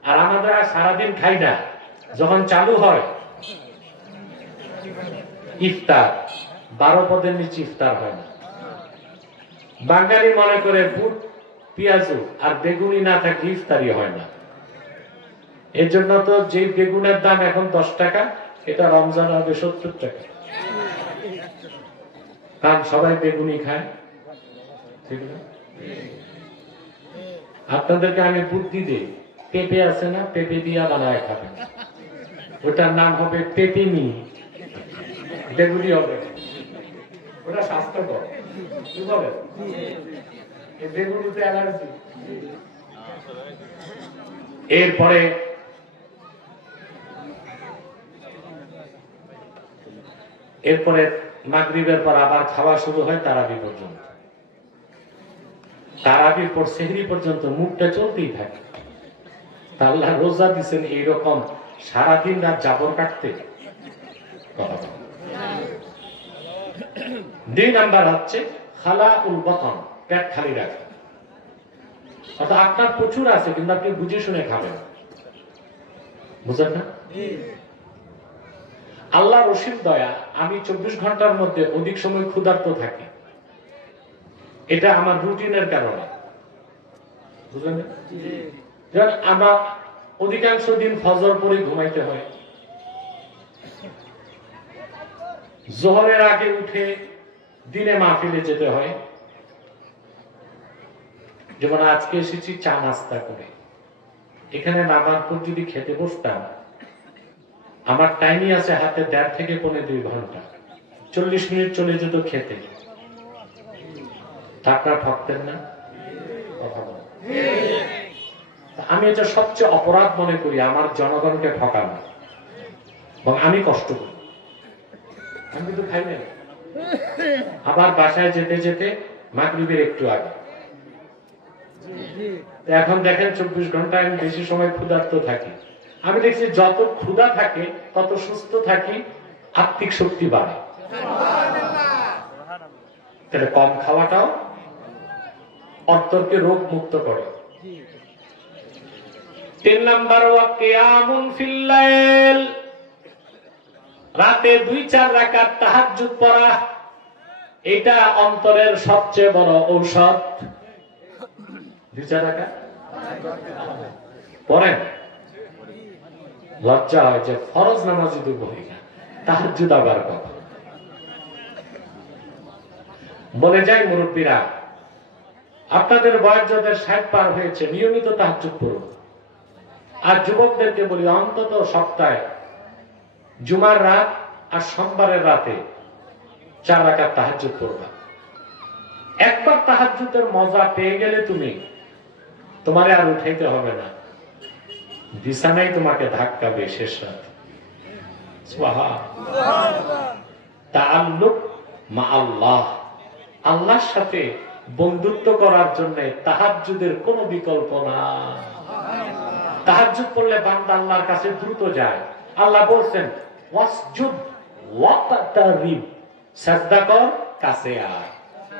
আর আমাদের সারাদিন খাই না, যখন চালু হয় ইফতার, 12 পদের নিচে ইফতার হয় না। বাঙালি মনে করে বুট, পেঁয়াজ আর বেগুনি না থাকলে ইফতারি হয় না। এর জন্য তো যে বেগুনের দাম এখন 10 টাকা, এটা রমজান হবে 70 টাকা। কারণ সবাই বেগুনি খায়, ঠিক না? আপনাদেরকে আমি বুদ্ধি দিই, পেঁপে আছে না, পেঁপে দিয়া বানায় খাবেন, ওটার নাম হবে পেঁপেনি। বেগুনি হবে, ওটা স্বাস্থ্যকর। কি বলে বেগুনিতে অ্যালার্জি। এরপরে মাগরিবের পর আবার খাওয়া শুরু হয় তারাবি পর্যন্ত। তারাবির পর সেহরি পর্যন্ত মুখটা চলতেই থাকে। আল্লাহ রোজা দিচ্ছেন এইরকম সারাদিন রাত জাবর কাটতে। 2 নাম্বার হচ্ছে খালাউল বাতন, পেট খালি রাখা। অর্থাৎ আপনার প্রচুর আছে কিন্তু আপনি বুঝে শুনে খাবেন, বুঝলেন না? আল্লাহ রশিদ দয়া, আমি 24 ঘন্টার মধ্যে অধিক সময় ক্ষুধার্ত থাকি, এটা আমার রুটিনের কারণে, বুঝলেন না? আমার অধিকাংশ দিন ফজর পরে ঘুমাইতে হয়, জোহরের আগে উঠে দিনে মাহফিলে যেতে হয়। যেমন আজকে এসেছি চা নাস্তা করে, এখানে নামার পর যদি খেতে বসতাম, আমার টাইমই আছে হাতে 1.5 থেকে 2 ঘন্টা, 40 মিনিট চলে যেত খেতে। আপনারা ঠকতেন না? আমি এটা সবচেয়ে অপরাধ মনে করি, আমার জনগণকে ঠকানো, এবং আমি কষ্ট করি। আমি কিন্তু খাই না, আবার বাসায় যেতে যেতে মাগরিবের একটু আগে। এখন দেখেন 24 ঘন্টা আমি বেশি সময় ক্ষুধার্ত থাকি। আমি দেখছি যত ক্ষুধা থাকে তত সুস্থ থাকি, আত্মিক শক্তি বাড়ে। তাহলে কম খাওয়াটাও অন্তরকে রোগ মুক্ত করে। 3 নাম্বার ওয়া কিয়ামুন ফিল লাইল, রাতে 2-4 রাকাত তাহাজ্জুদ পড়া, এটা অন্তরের সবচেয়ে বড় ঔষধ। 2-4 রাকাত পড়েন, লজ্জা হয় যে ফরজ নামাজই তো পড়ি না, তাহাজ্জুদ আবার কথা। বলে যাই মুরব্বীরা, আপনাদের বয়স যাদের 60 পার হয়েছে, নিয়মিত তাহাজ্জুদ পড়ুন। আর যুবকদেরকে বলি, অন্তত সপ্তাহে জুমার রাত আর সোমবারের রাতে 4 রাকাত তাহাজ্জুদ পড়বা। একবার তাহাজ্জুদের মজা পেয়ে গেলে তুমি, তোমারে আর উঠাইতে হবে না, বিছানায় তোমাকে ধাক্কাবে শেষ রাতে। সুবহানাল্লাহ। তাআল্লুক মা আল্লাহ, আল্লাহর সাথে বন্ধুত্ব করার জন্য তাহাজ্জুদের কোনো বিকল্প না। তাহাজ্জুদ পড়লে বান্দা আল্লাহর কাছে দ্রুত যায়। আল্লাহ বলছেন ওয়াসজুদ ওয়াকতারিব, সিজদা কর, কাছে আয়।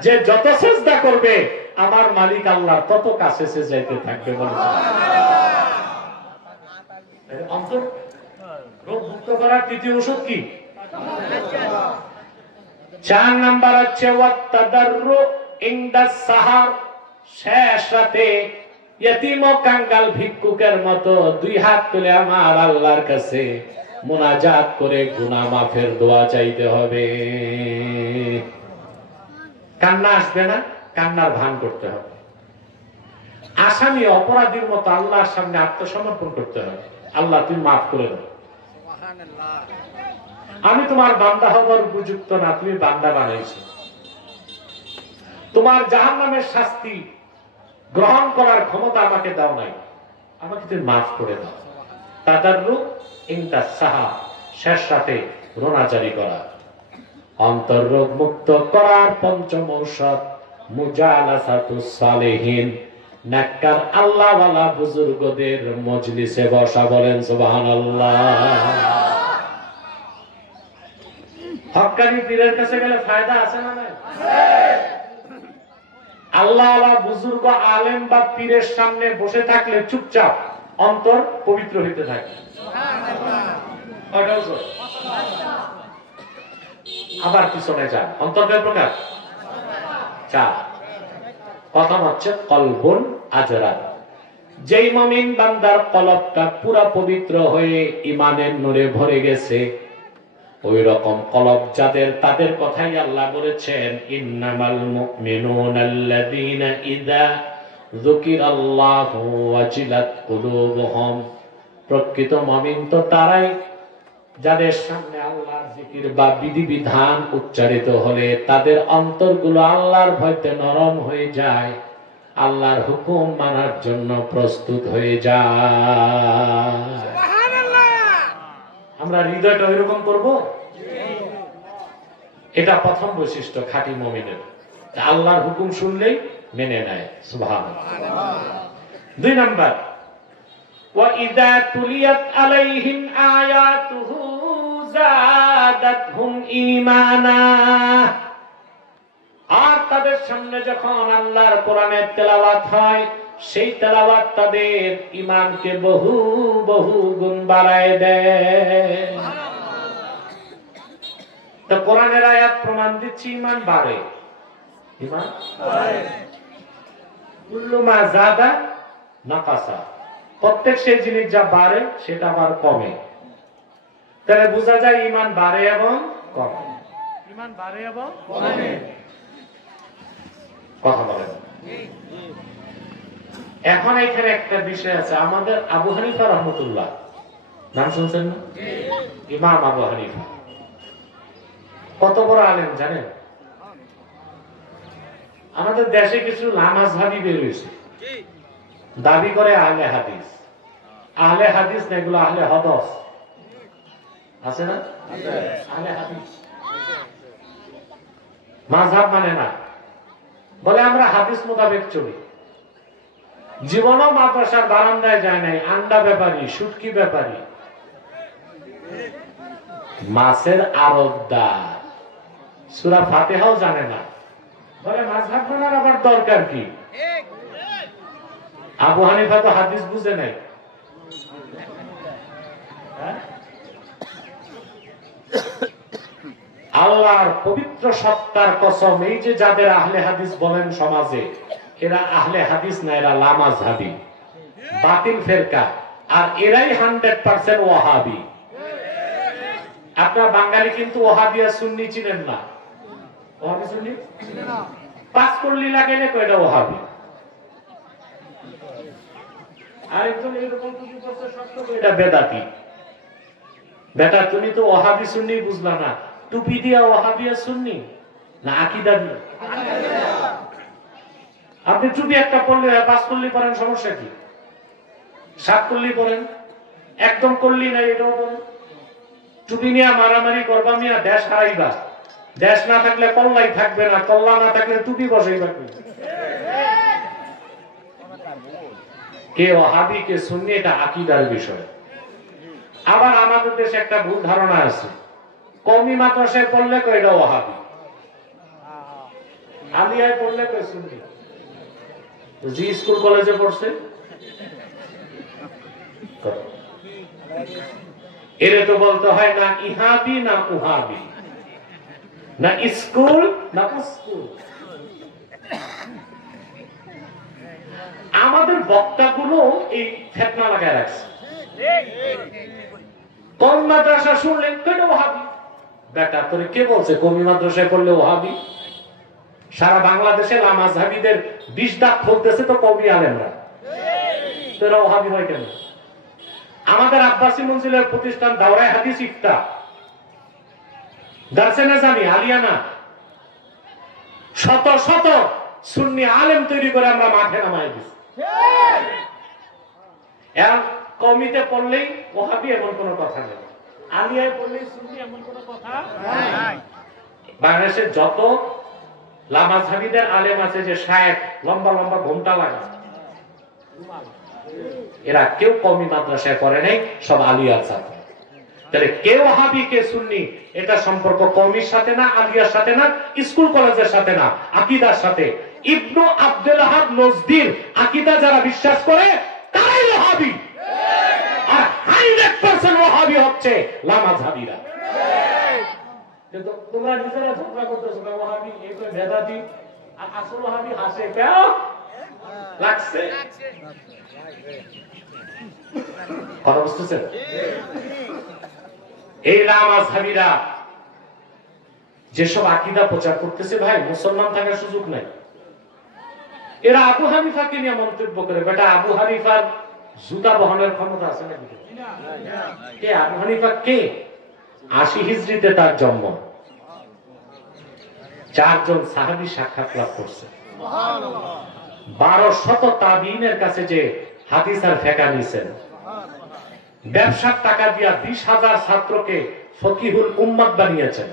যে যত সিজদা করবে আমার মালিক আল্লাহ তত কাছে সে যাইতে থাকবে। অন্তর রোগ মুক্ত করার তৃতীয় ওষুধ কি? 4 নাম্বার হচ্ছে ওয়াতাদাররু ইনদাস সাহার, শেষ রাতে ইয়তীম ও কাঙ্গাল ভিক্ষুকের মতো 2 হাত তুলে আমার আল্লাহর কাছে মুনাজাত করে গুনাহ মাফের দোয়া চাইতে হবে। কান্না আসবে না, কান্নার ভান করতে হবে। আসামি অপরাধীর মতো আল্লাহর সামনে আত্মসমর্পণ করতে হবে। আল্লাহ তুমি মাফ করে দাও, আমি তোমার বান্দা হবার উপযুক্ত না, তুমি বান্দা বানাইছো, তোমার জাহান্নামের শাস্তি গ্রহণ করার ক্ষমতা আমাকে দাও নাই, আমাকে তুমি মাফ করে দাও। তাদাররু ইনদাস সাহা, শেষ রাতে রোনাজারি করা। অন্তর রোগ মুক্ত করার 5ম ঔষধ মুজালাসাতুস সালিহিন, নেককার আল্লাহওয়ালা বুজুর্গদের মজলিসে বসা। বলেন সুবহানাল্লাহ। হক্কানি পীরের কাছে গেলে ফায়দা আছে না নাই? আল্লাহওয়ালা বুজুর্গ আলেম বা পীরের সামনে বসে থাকলে চুপচাপ অন্তর পবিত্র হইতে থাকে। আবার পিছনে যান, অন্তর কয় প্রকার? 4। প্রথম হচ্ছে কলবুন আজরাত, যেই মুমিন বান্দার কলবটা পুরা পবিত্র হয়ে ঈমানের নূরে ভরে গেছে, ওই রকম কলব যাদের, তাদের কথাই আল্লাহ বলেছেন ইন্নামাল মুমিনুনাল্লাযীনা ইযা যুকিরাল্লাহু ওয়াজিলাত কুলুবুহুম। প্রকৃত মুমিন তো তারাই যাদের সামনে আল্লাহর জিকির বা বিধিবিধান উচ্চারিত হলে তাদের অন্তরগুলো আল্লাহর ভয়তে নরম হয়ে যায়, আল্লাহর হুকুম মানার জন্য প্রস্তুত হয়ে যায়। আমরা হৃদয়টা ওইরকম করব, এটা প্রথম বৈশিষ্ট্য খাঁটি মুমিনের, আল্লাহর হুকুম শুনলেই মেনে নেয়। সুবহানাল্লাহ। 2 নাম্বার, وَإِذَا تُلِيَتْ عَلَيْهِمْ آيَاتُهُ زَادَتْهُمْ إِيمَانًا। আর তাদের সামনে যখন আল্লাহর কোরআনের তেলাওয়াত হয়, সেই তেলাওয়াত তাদের ঈমানকে বহু বহু গুণ বাড়ায় দেয়। তো কোরআনের আয়াত প্রমাণ দিচ্ছে ঈমান বাড়ে, ঈমান বাড়ে। কুল্লু মা যাদা নাকাসা, প্রত্যেক সেই জিনিস যা বাড়ে সেটা আবার কমে। তাহলে বোঝা যায় ঈমান বাড়ে এবং কমে, ঈমান বাড়ে এবং কমে। কথা বলেন। এখন এখানে একটা বিষয় আছে, আমাদের আবু হানিফা রহমতুল্লাহ, নাম শুনছেন না? ইমাম আবু হানিফা কত বড় আলেম জানেন? আমাদের দেশে কিছু লামাজহাবি বের হয়েছে, দাবি করে আহলে হাদিস। আহলে হাদিস না, এগুলো আহলে হদস আছে না? আহলে হাদিস মাযহাব মানে না, বলে আমরা হাদিস মোতাবেক চলি। জীবনও মাদ্রাসার বারান্দায় যায় নাই, আন্ডা ব্যাপারী, শুটকি ব্যাপারী, মাছের আড়তদার, সূরা ফাতিহাও জানে না, বলে মাযহাব মানার আবার দরকার কি? আবু হানিফা তো হাদিস বুঝে নাই। আল্লাহর পবিত্র সত্তার কসম, এই যে যাদের আহলে হাদিস বলেন সমাজে, এরা আহলে হাদিস না, এরা লামাযহাবী, বাতিল ফেরকা, আর এরাই 100% ওয়াহাবী। আপনার বাঙালি কিন্তু ওয়াহাবিয়া সুন্নি চিনেন না, ওয়াহাবী সুন্নি পাঁচ করলি লাগাইলে কয়টা ওয়াহাবী। আরেকজন এরকম কিছু করতে সত্য এটা বেদাতি। বেটা তুমি তো ওয়াহাবী সুন্নি বুঝলা না, টুপি দিয়া ওয়াহাবিয়া সুন্নি না আকীদা দিয়া? আপনি টুপি একটা পড়লে 5 করলি পড়েন, সমস্যা কি? 7 করলি পড়েন, একদম করলি না এটাও পড়েন। টুপি নিয়ে মারামারি করবা মিয়া, দেশ হারাইবা। দেশ না থাকলে কল্লাই থাকবে না, কল্লা না থাকলে টুপি বসাই থাকবে। কে ওয়াহাবী কে সুন্নি এটা আকীদার বিষয়। আবার আমাদের দেশে একটা ভুল ধারণা আছে, কওমি মাদ্রাসায় পড়লে কয় এটা ওয়াহাবী, আলিয়ায় পড়লে কয় সুন্নি। জি স্কুল কলেজে পড়ছে, এরে তো বলতে হয় না ইহাবি না উহাবি, না স্কুল না স্কুল। আমাদের বক্তাগুলো এই ফেতনা লাগায় রাখছে, কোন মাদ্রাসা শুনলেন কেন ওয়াহাবী। বেটা তোরে কে বলছে কওমি মাদ্রাসায় পড়লে ওয়াহাবী? সারা বাংলাদেশে লামাযহাবীদের 20 দাগ খুলতেছে তো কওমি আলেমরা, তোরা ওয়াহাবী হয় কেন? আমাদের আব্বাসী মঞ্জিলের প্রতিষ্ঠান দাওরায়ে হাদিস ইফতা, দারসে নিজামি, আলিয়ানা, শত শত সুন্নি আলেম তৈরি করে আমরা মাঠে নামাই দিছি। এখন কওমিতে পড়লেই ওয়াহাবী এমন কোন কথা নেই, আলিয়ায় পড়লেই সুন্নি এমন কোন কথা নাই। বাংলাদেশে যত লামাযহাবীদের আলেম আছে, যে শায়েখ লম্বা লম্বা ঘোমটা লাগা, এরা কেউ কওমি মাদ্রাসায় পড়ে নাই, সব আলিয়ার ছাত্র। তাহলে কে ওয়াহাবী কে সুন্নি এটা সম্পর্ক কওমির সাথে না, আলিয়ার সাথে না, স্কুল কলেজের সাথে না, আকীদার সাথে। ইবনু আব্দুল ওয়াহাব নজদীর আকীদা যারা বিশ্বাস করে তারাই ওয়াহাবী, আর 100% ওয়াহাবী হচ্ছে লামাযহাবীরা। কিন্তু তোমরা নিজেরা ঝগড়া করতেছো, ওয়াহাবী এই তো বেদাতি, আর আসল ওয়াহাবী হাসে কেউ লাগছে। কথা বুঝতেছেন? এই লামাযহাবীরা যেসব আকীদা প্রচার করতেছে, ভাই মুসলমান থাকার সুযোগ নাই। এরা আবু হানিফাকে নিয়ে মন্তব্য করে, বেটা আবু হানিফার জুতা বহনের ক্ষমতা আছে নাকি? কে আবু হানিফা? কে 80 হিজরিতে তার জন্ম। 4 জন সাহাবী সাক্ষাৎ লাভ করছে। 1200 তাবিঈনের কাছে যে হাদিস আর ফিকহ নিছেন। ব্যবসার টাকা দিয়া 20,000 ছাত্রকে ফকিহুল উম্মাত বানিয়েছেন।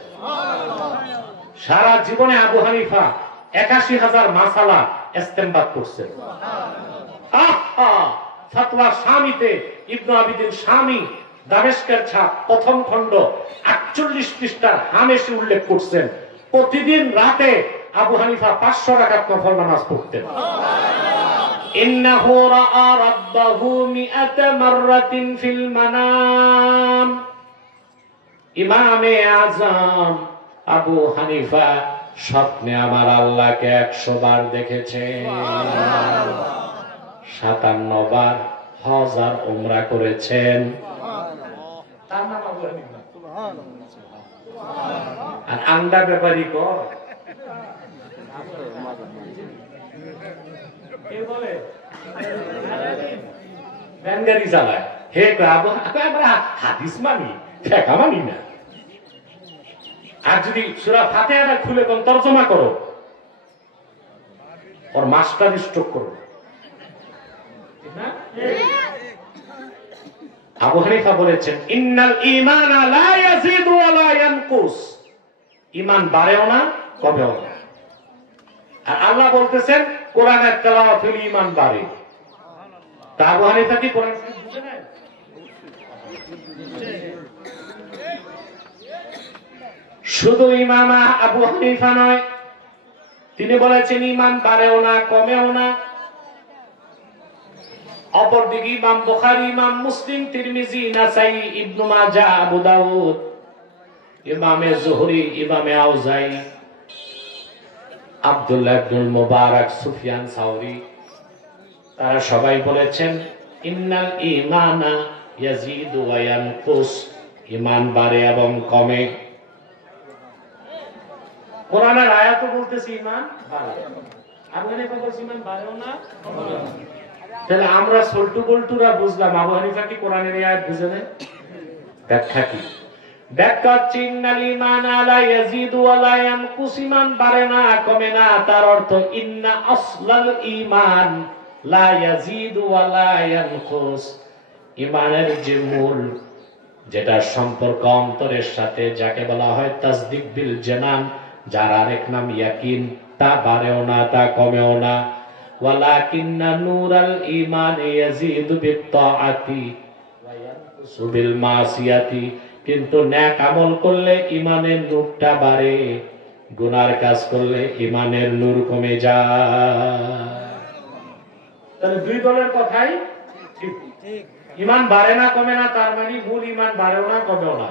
সারা জীবনে আবু হানিফা 81,000 মাসালা ইস্তেমবাদ করছেন। ফতোয়া শামীতে ইবনে আবিদিন শামী দামেস্কের ছাপ প্রথম খণ্ড 48 পৃষ্ঠার হামেশে উল্লেখ করছেন প্রতিদিন রাতে আবু হানিফা 500 রাকাত নফল নামাজ পড়তেন। ইন্নাহু রাআ রাব্বাহু মিআতা মাররাতিন ফিল মানাম। ইমামে আযম আবু হানিফা স্বপ্নে আমার আল্লাহকে 100 বার দেখেছেন। 57 বার হজ আর উমরা করেছেন। তার নাম আবু হানিফা। আর আন্ডা ব্যাপারী কর কে বলে ব্যাঙ্গারি চালায়। হে আবু আমরা হাদিস মানি, ফিকহ মানি না। আর যদি সূরা ফাতিহাটা খুলে কোন তরজমা করো, ওর মাস্টার স্ট্রোক করবে। আবু হানিফা বলেছেন ইন্নাল ঈমানা লা ইয়াজিদু ওয়া লা ইয়ানকুস। ঈমান বাড়েও না কমেও না। আর আল্লাহ বলতেছেন কোরআনের তেলাওয়াত হলে ঈমান বাড়ে। তা আবু হানিফা কি কোরআন শরীফ বুঝে না? শুধু ইমাম আবু হানিফা নয়, তিনি বলেছেন ঈমান বাড়েও না কমেও না। অপরদিকে ইমাম বুখারী, ইমাম মুসলিম, তিরমিজি, নাসাই, ইবনে মাজাহ, আবু দাউদ, ইমামে জুহরি, ইমামে আউজাই, আব্দুল্লাহ ইবনুল মুবারক, সুফিয়ান সাউরি, তারা সবাই বলেছেন ইন্নাল ঈমানা ইয়াজিদু ওয়া ইয়ানকুস। ঈমান বাড়ে এবং কমে। কোরআনের আয়াতও বলতেছে ঈমান বাড়ে। আবু হানিফা বলছে ঈমান বাড়েও না কমেও না। তাহলে আমরা সল্টু বল্টুরা বুঝলাম, আবু হানিফা কি কোরআনের এই আয়াত বুঝে নেই? ব্যাখ্যা কি? ব্যাখ্যা হচ্ছে ইন্নাল ঈমানা লা ইয়াজিদু ওয়া লা ইয়ানকুস। ঈমান বাড়ে না কমে না, তার অর্থ ইন্না আসলাল ঈমান লা ইয়াজিদু ওয়া লা ইয়ানকুস। ঈমানের যে মূল, যেটা সম্পর্ক অন্তরের সাথে, যাকে বলা হয় তাসদিক বিল জানান, যার আরেক নাম ইয়াকিন, তা বাড়েও না তা কমেও না। ওয়ালাকিন্না নূরাল ঈমান ইয়াজিদু বিত্তাআতি ওয়া ইয়ানকুসু বিল মাসিয়াতি। কিন্তু নেক আমল করলে ঈমানের নূরটা বাড়ে, গুনার কাজ করলে ঈমানের নূর কমে যায়। তাহলে দুই দলের কথাই ঠিক। ঈমান বাড়ে না কমে না, তার মানে মূল ঈমান বাড়েও না কমেও না।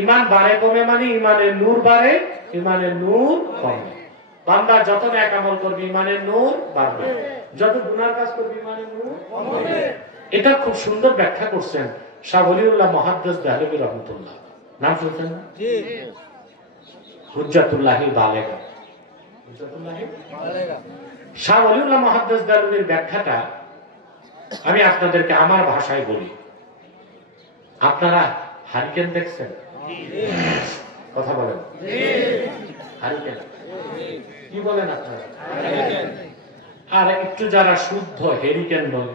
ঈমান বাড়ে কমে মানে ঈমানের নূর বাড়ে, ঈমানের নূর কমে। বান্দা যত নেক আমল করবে ঈমানের নূর বাড়বে, যত গুনার কাজ করবে ঈমানের নূর কমবে। এটা খুব সুন্দর ব্যাখ্যা করছেন শাহ ওলিউল্লাহ মুহাদ্দিস দেহলভী রাহমাতুল্লাহ। নাম শুনছেন না? জি। হুজ্জাতুল্লাহিল বালেগা। হুজ্জাতুল্লাহিল বালেগা। শাহ ওলিউল্লাহ মুহাদ্দিস দেহলভীর ব্যাখ্যাটা আমি আপনাদেরকে আমার ভাষায় বলি। আপনারা হারিকেন দেখছেন? কথা বলেন। হারিকেন কি বলেন আপনারা? আর একটু যারা শুদ্ধ হেরিকেন বলে।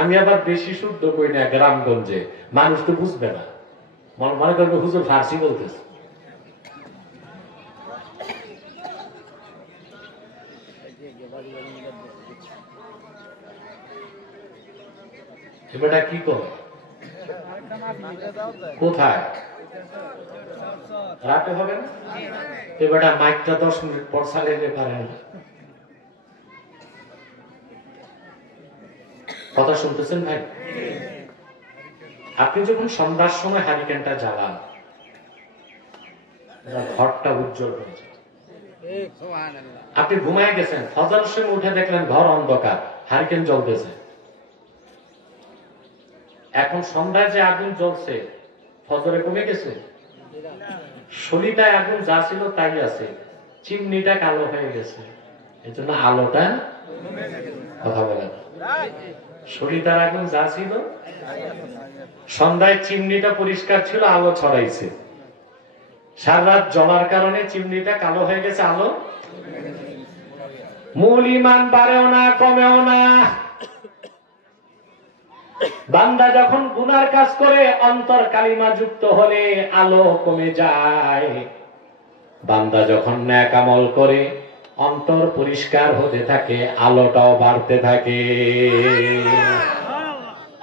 আমি আবার বেশি শুদ্ধ কই না, গ্রামগঞ্জে মানুষ তো বুঝবে না, মনে করবে হুজুর ফার্সি বলতেছে। এবারটা কি করে কোথায় রাতে হবে না? এবারটা মাইকটা 10 মিনিট পর চালাইতে পারে না। কথা শুনতেছেন ভাই? আপনি যখন সন্ধ্যার সময় হারিকেনটা জ্বালান, ঘরটা উজ্জ্বল হয়ে যায়। আপনি ঘুমায় গেছেন, ফজরের সময় উঠে দেখলেন ঘর অন্ধকার, হারিকেন জ্বলতেছে। এখন সন্ধ্যায় যে আগুন জ্বলছে, ফজরে কমে গেছে? শনিটায় আগুন যা ছিল তাই আছে, চিমনিটা কালো হয়ে গেছে, এই জন্য আলোটা কথা বলে। সলিতার আগুন যা ছিল, সন্ধ্যায় চিমনিটা পরিষ্কার ছিল, আলো ছড়াইছে। সারা রাত জ্বলার কারণে চিমনিটা কালো হয়ে গেছে, আলো মূল ইমান বাড়েও না কমেও না। বান্দা যখন গুনার কাজ করে অন্তর কালিমা যুক্ত হলে আলো কমে যায়। বান্দা যখন নেক আমল করে অন্তর পরিষ্কার হতে থাকে, আলোটাও বাড়তে থাকে।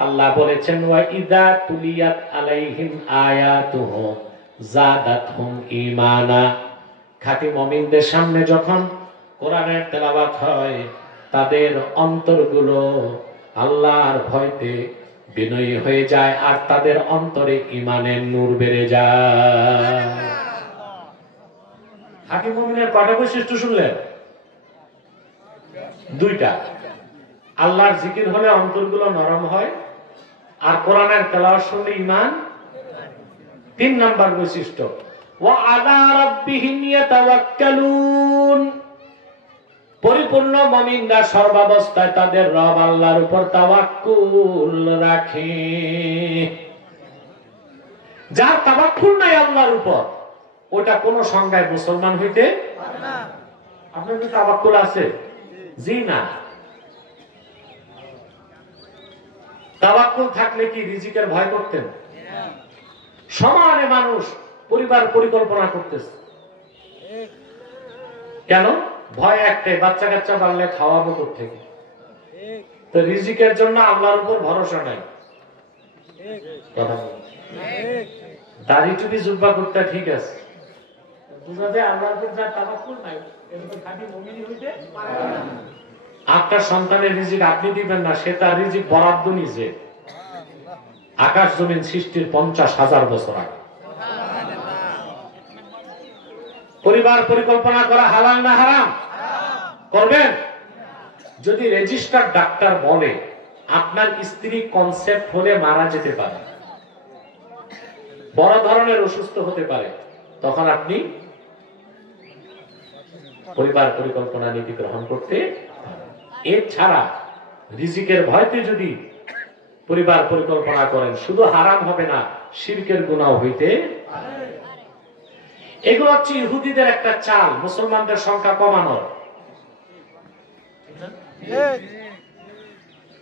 আল্লাহ বলেছেন ওয়া ইযা তুলিয়াত আলাইহিম আয়াতুহু যাদাতহুম ঈমানা। খাঁটি মুমিনদের সামনে যখন কোরআনের তেলাওয়াত হয়, তাদের অন্তরগুলো আল্লাহর ভয়তে বিনয়ী হয়ে যায়, আর তাদের অন্তরে ঈমানের নূর বেড়ে যায়। খাঁটি মুমিনের কয়টা বৈশিষ্ট্য শুনলেন? দুইটা। আল্লাহর জিকির হলে অন্তরগুলো নরম হয়, আর কোরআনের তেলাওয়াত শুনলে ঈমান। 3 নাম্বার বৈশিষ্ট্য ওয়া আলা রাব্বিহিম ইয়াতাওয়াক্কালুন। পরিপূর্ণ মুমিনরা সর্বাবস্থায় তাদের রব আল্লাহর উপর তাওয়াক্কুল রাখে। যার তাওয়াক্কুল নাই আল্লাহর উপর, ওটা কোন সংজ্ঞায় মুসলমান হইতে পারে না। আপনার কি তাওয়াক্কুল আছে? জি না। তাওয়াক্কুল থাকলে কি রিজিকের ভয় করতেন? সমানে মানুষ পরিবার পরিকল্পনা করতেছে। কেন? ভয় একটাই, বাচ্চা কাচ্চা বাড়লে খাওয়াবো কোত্থেকে? তো রিজিকের জন্য আল্লাহর উপর ভরসা নাই। দাড়ি টুপি জুব্বা করতে ঠিক আছে, বুঝা যায় আল্লাহর উপর যার তাওয়াক্কুল নাই, এটা তো খাঁটি মুমিন হইতে পারে না। আপনার সন্তানের রিজিক আপনি দিবেন না, সে তার রিজিক বরাদ্দ নিজে। আকাশ জমিন সৃষ্টির 50,000 বছর আগে। পরিবার পরিকল্পনা করা হালাল না হারাম? করবেন? যদি রেজিস্টার ডাক্তার বলে আপনার স্ত্রী কনসেপ্ট হলে মারা যেতে পারে, বড় ধরনের অসুস্থ হতে পারে, তখন আপনি পরিবার পরিকল্পনা নীতি গ্রহণ করতে। এছাড়া রিজিকের ভয়তে যদি পরিবার পরিকল্পনা করেন, শুধু হারাম হবে না, শিরকের গুনাহ হইতে পারে। এগুলো হচ্ছে ইহুদিদের একটা চাল মুসলমানদের সংখ্যা কমানোর।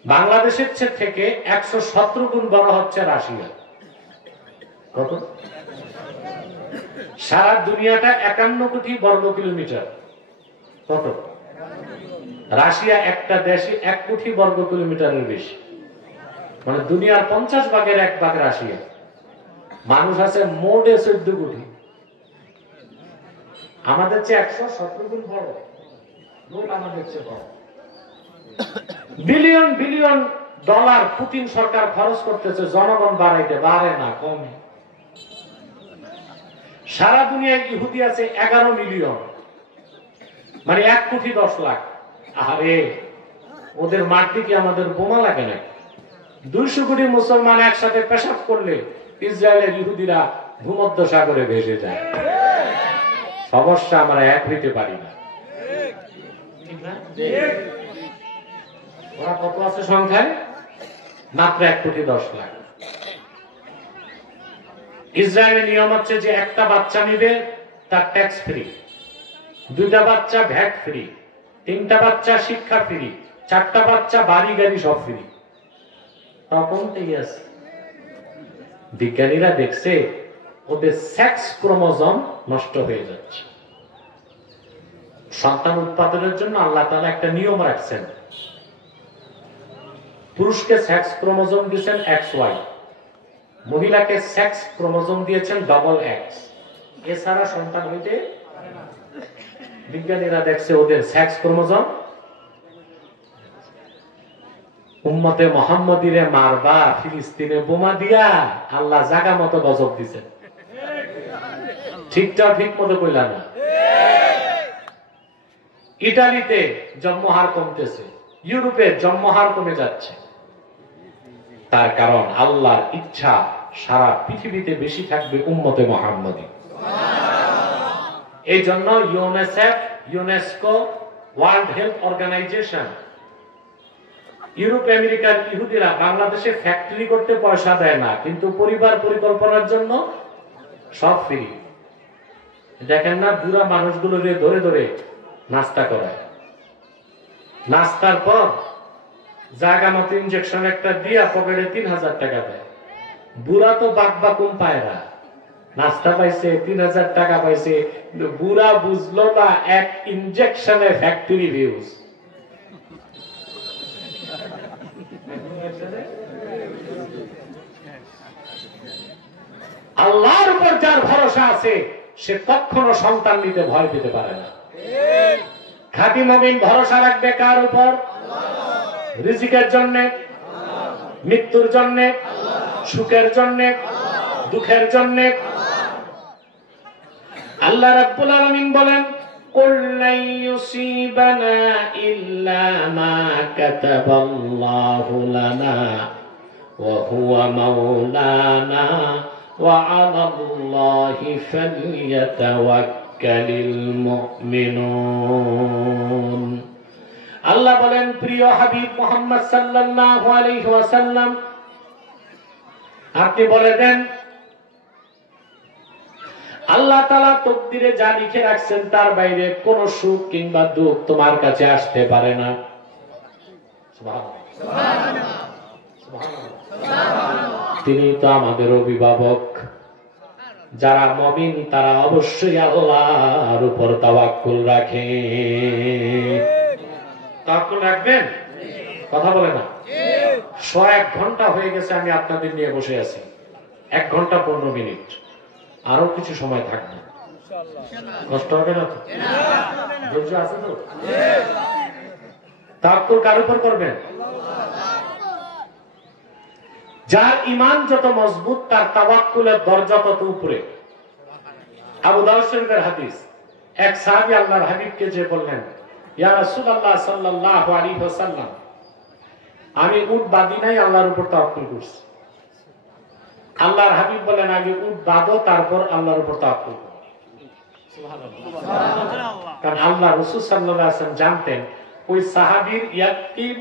বাংলাদেশের থেকে 117 গুণ বড় হচ্ছে রাশিয়া। কত? সারা দুনিয়াটা 51 কোটি বর্গ কিলোমিটার। কত? রাশিয়া একটা দেশে 1 কোটি বর্গ কিলোমিটারের বেশি, মানে দুনিয়ার 50 ভাগের 1 ভাগ রাশিয়া। মানুষ আছে মোটে 14 কোটি। আমাদের চেয়ে 117 গুণ বড় লোক, আমাদের চেয়ে বড়। বিলিয়ন বিলিয়ন ডলার পুতিন সরকার খরচ করতেছে জনগণ বাড়াইতে, বাড়ে না, কমে। সারা দুনিয়ায় ইহুদি আছে 11 মিলিয়ন, মানে 1 কোটি 10 লাখ। আরে ওদের মারতে কি আমাদের বোমা লাগে না? 200 কোটি মুসলমান একসাথে পেশাব করলে ইসরায়েলের ইহুদিরা ভূমধ্য সাগরে ভেসে যায়। সমস্যা আমরা এক হইতে পারি না। ওরা কত আছে সংখ্যায়? মাত্র 1 কোটি 10 লাখ। ইসরায়েলের নিয়ম হচ্ছে যে একটা বাচ্চা নিবে তার ট্যাক্স ফ্রি, 2টা বাচ্চা ভ্যাট ফ্রি, 3টা বাচ্চা শিক্ষা ফ্রি, 4টা বাচ্চা বাড়ি গাড়ি সব ফ্রি। তখনই আছে বিজ্ঞানীরা দেখছে ওদের সেক্স ক্রোমোজোম নষ্ট হয়ে যাচ্ছে। সন্তান উৎপাদনের জন্য আল্লাহ তাআলা একটা নিয়ম রাখছেন। পুরুষকে সেক্স ক্রোমোজোম দিয়েছেন XY, মহিলাকে সেক্স ক্রোমোজোম দিয়েছেন XX। এছাড়া সন্তান হইতে পারে না। বিজ্ঞানীরা দেখছে ওদের সেক্স ক্রোমোজোম। উম্মতে মুহাম্মদীরে মারবা, ফিলিস্তিনে বোমা দিয়া আল্লাহ জায়গা মতো গজব দিছেন। ঠিকটা ঠিক মতো কইলা না। ইতালিতে জন্মহার কমতেছে, ইউরোপে জন্মহার কমে যাচ্ছে। তার কারণ আল্লাহর ইচ্ছা সারা পৃথিবীতে বেশি থাকবে উম্মতে মুহাম্মদী। এই জন্য UNESCO, world health organization Europe আমেরিকার ইহুদিরা বাংলাদেশে ফ্যাক্টরি করতে পয়সা দেয় না, কিন্তু পরিবার পরিকল্পনার জন্য সব ফ্রি। দেখেন না, বুড়া মানুষগুলো ধরে ধরে নাস্তা করায়, নাস্তার পর জায়গা মতো ইঞ্জেকশন একটা দিয়া পকেটে 3000 টাকা দেয়। বুড়া তো বাকবাকুম পায় না, নাস্তা পাইছে, 3000 টাকা পাইছে, বুড়া বুঝলো না এক ইঞ্জেকশনে ফ্যাক্টরি ভিউজ। আল্লাহর উপর যার ভরসা আছে সে কখনো সন্তান নিতে ভয় পেতে পারে না। খাঁটি মুমিন ভরসা রাখবে কার উপর? রিজিকের জন্য, মৃত্যুর জন্য, সুখের জন্য, দুঃখের জন্য। আল্লাহ রাব্বুল আলামিন বলেন, কুল লা ইউসিবানা ইল্লা মা কাতাবাল্লাহু লানা ওয়া হুয়া মাওলানা ওয়া আলাল্লাহি ফালইয়াতাওয়াক্কালিল মুমিনুন। আল্লাহ বলেন, প্রিয় হাবিব মুহাম্মদ সাল্লাল্লাহু আলাইহি ওয়াসাল্লাম, আপনি বলে দেন আল্লাহ তাআলা তকদিরে যা লিখে রাখছেন তার বাইরে কোন সুখ কিংবা দুঃখ তোমার কাছে আসতে পারে না। সুবহানাল্লাহ, সুবহানাল্লাহ। তিনি তো আমাদের অভিভাবক। যারা মুমিন তারা অবশ্যই আল্লাহর উপর তাওয়াক্কুল রাখে। তাওয়াক্কুল রাখবেন? কথা বলে না। 1 ঘন্টা হয়ে গেছে আমি আপনাদের নিয়ে বসে আছি, 1 ঘন্টা 15 মিনিট, আরো কিছু সময় থাকবে। কষ্ট হবে না তো? ধৈর্য আছে তো? তাওয়াক্কুল কার উপর করবেন? যার ঈমান যত মজবুত তার তাওয়াক্কুলের দরজা তত উপরে। আবু দাউদ শরীফের হাদিস, এক সাহাবী আল্লাহর হাবিবকে যে বললেন, ইয়া রাসূলুল্লাহ সাল্লাল্লাহু আলাইহি ওয়াসাল্লাম, আমি উট বাঁধি নাই, আল্লাহর উপর তাওয়াক্কুল করছি। আল্লাহর হাবিব বলেন, আগে উট বাঁধো, তারপর আল্লাহর উপর তাওয়াক্কুল করো। সুবহানাল্লাহ। কারণ আল্লাহ রাসূল সাল্লাল্লাহু আলাইহি ওয়াসাল্লাম জানতেন ওই সাহাবীর ইয়াকিন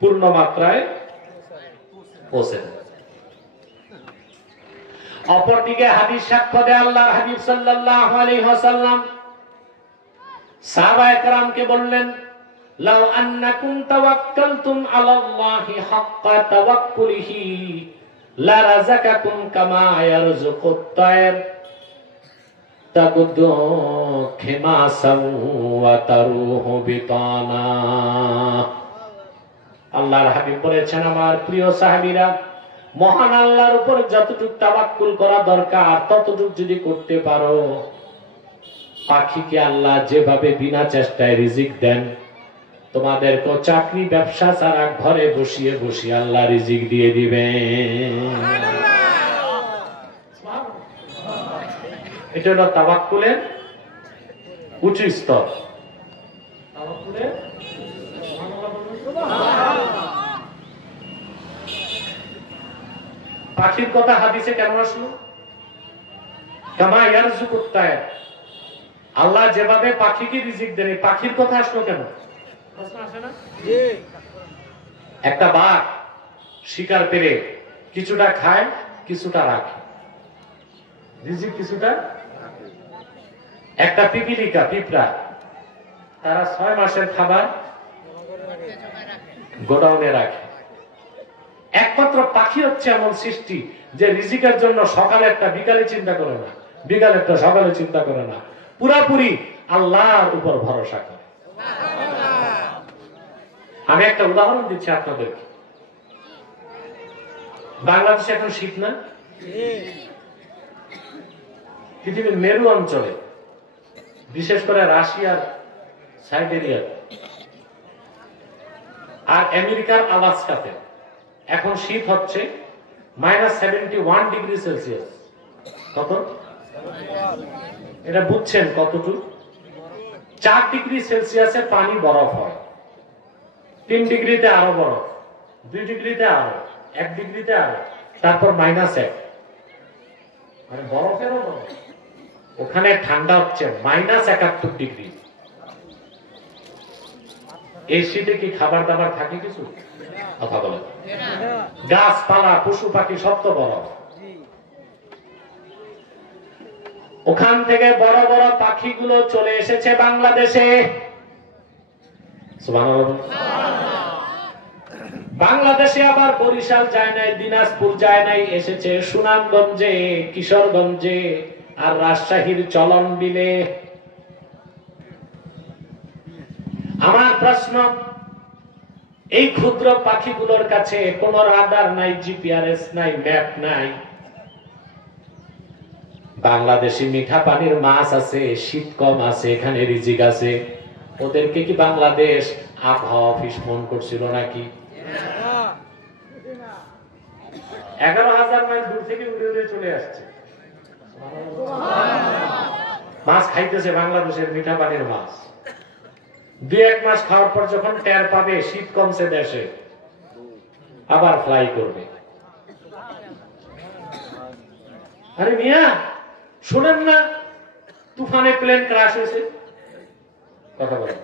পূর্ণ মাত্রায় পৌঁছে। অপরদিকে হাদিস সাক্ষ্য দেয় আল্লাহর হাবিব সাল্লাল্লাহু আলাইহি ওয়াসাল্লাম সাহাবায়ে কেরামকে বললেন, লাউ আন্নাকুম তাওয়াক্কালতুম আলাল্লাহি হাক্কা তাওয়াক্কুলিহি লা রাযাকাকুম কামা ইয়ারযুকুত তায়র তাগুদু খিমাসান ওয়া তারুহু বিতানা। আল্লাহর হাবিব বলেছেন, আমার প্রিয় সাহাবীরা, মহান আল্লাহর উপর যতটুকু তাওয়াক্কুল করা দরকার ততটুকু যদি করতে পারো, পাখিকে আল্লাহ যেভাবে বিনা চেষ্টায় রিজিক দেন, তোমাদেরকে চাকরি ব্যবসা ছাড়া ঘরে বসিয়ে বসিয়ে আল্লাহ রিজিক দিয়ে দিবেন। এটা হলো তাওয়াক্কুলের উচ্চ স্তর। পাখির কথা হাদিসে কেন আসলো? কামা ইয়ারযুকুত তায়র, আল্লাহ যেভাবে পাখিকে রিজিক দেন, পাখির কথা আসলো কেন? একটা বাঘ শিকার পেরে কিছুটা খায়, কিছুটা রাখে, রিজিক কিছুটা। একটা পিপিলিকা, পিঁপড়া, তারা 6 মাসের খাবার গোডাউনে রাখে। একমাত্র পাখি হচ্ছে এমন সৃষ্টি যে রিজিকের জন্য সকালে একটা বিকালে চিন্তা করে না, বিকালে একটা সকালে চিন্তা করে না, পুরাপুরি আল্লাহর উপর ভরসা করে। আমি একটা উদাহরণ দিচ্ছি আপনাদেরকে। বাংলাদেশে এখন শীত না? পৃথিবীর মেরু অঞ্চলে, বিশেষ করে রাশিয়ার সাইবেরিয়া আর আমেরিকার আলাস্কাতে এখন শীত হচ্ছে -71 ডিগ্রি সেলসিয়াস। কত? এটা বুঝছেন কতটুকু? 4 ডিগ্রি সেলসিয়াসে পানি বরফ হয়, 3 ডিগ্রিতে আরো বরফ, 2 ডিগ্রিতে আরো, 1 ডিগ্রিতে আরো, তারপর -1, মানে বরফেরও বরফ। ওখানে ঠান্ডা হচ্ছে -71 ডিগ্রি। এই শীতে কি খাবার দাবার থাকে কিছু? কথা বলেন। গাছপালা পশু পাখি সব তো বড়, ওখান থেকে বড় বড় পাখিগুলো চলে এসেছে বাংলাদেশে। বাংলাদেশে আবার বরিশাল যায় নাই, দিনাজপুর যায় নাই, এসেছে সুনামগঞ্জে, কিশোরগঞ্জে আর রাজশাহীর চলন বিলে। আমার প্রশ্ন, এই ক্ষুদ্র পাখিগুলোর কাছে কোন রাডার নাই, জিপিআরএস নাই, ম্যাপ নাই। বাংলাদেশে মিঠা পানির মাছ আছে, শীত কম আছে, এখানে রিজিক আছে। ওদেরকে কি বাংলাদেশ আবহাওয়া অফিস ফোন করছিল নাকি? 11,000 মাইল দূর থেকে উড়ে উড়ে চলে আসছে, মাছ খাইতেছে বাংলাদেশের মিঠা পানির মাছ। 2-1 মাস খাওয়ার পর যখন টের পাবে শীত কমছে দেশে, আবার ফ্লাই করবে। আরে মিয়া শুনেন না, তুফানে প্লেন ক্রাশ হয়েছে, কথা বলেন।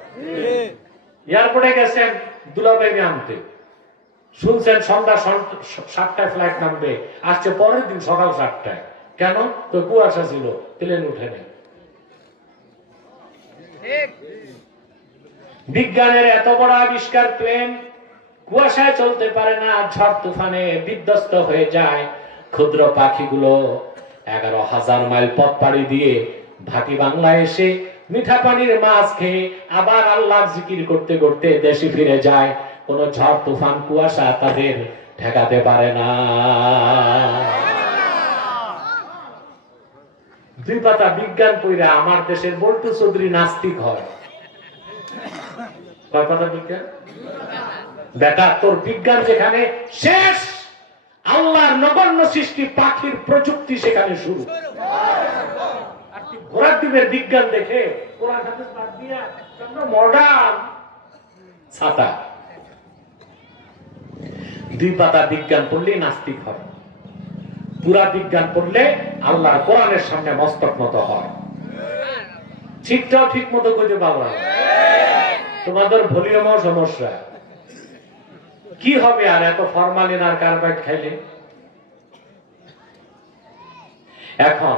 এয়ারপোর্টে গেছেন দুলাভাইকে আনতে, শুনছেন সন্ধ্যা 7টায় ফ্লাইট নামবে, আসছে পরের দিন সকাল 7টায়। কেন? তো কুয়াশা ছিল, প্লেন উঠে নেই। বিজ্ঞানের এত বড় আবিষ্কার, প্লেন কুয়াশায় চলতে পারে না, ঝড় তুফানে বিধ্বস্ত হয়ে যায়। ক্ষুদ্র পাখিগুলো 11,000 মাইল পথ পাড়ি দিয়ে ভাটি বাংলায় এসে মিঠা পানির মাছ খেয়ে আবার আল্লাহর জিকির করতে করতে দেশে ফিরে যায়। কোন ঝড় তুফান কুয়াশা তাদের ঠেকাতে পারে না। 2 পাতা বিজ্ঞান পড়া আমার দেশের বল্টু চৌধুরী নাস্তিক হয়। কয় পাতা বিজ্ঞান? বেটা তোর বিজ্ঞান যেখানে শেষ, আল্লাহর নগণ্য সৃষ্টি পাখির প্রযুক্তি সেখানে শুরু। আর তুই ঘোড়ার ডিমের বিজ্ঞান দেখে কোরআন হাদিস বাদ দিয়া মডার্ন ছাতা। 2 পাতা বিজ্ঞান পড়লেই নাস্তিক হবে, পুরা বিজ্ঞান পড়লে আল্লাহর কোরআনের সামনে মস্তক মতো হয়। ঠিকটাও ঠিক মতো কইতে পারবো না, তোমাদের ভলিউমও সমস্যা। কি হবে আর এত ফরমালিন আর কার্বাইড খাইলে? এখন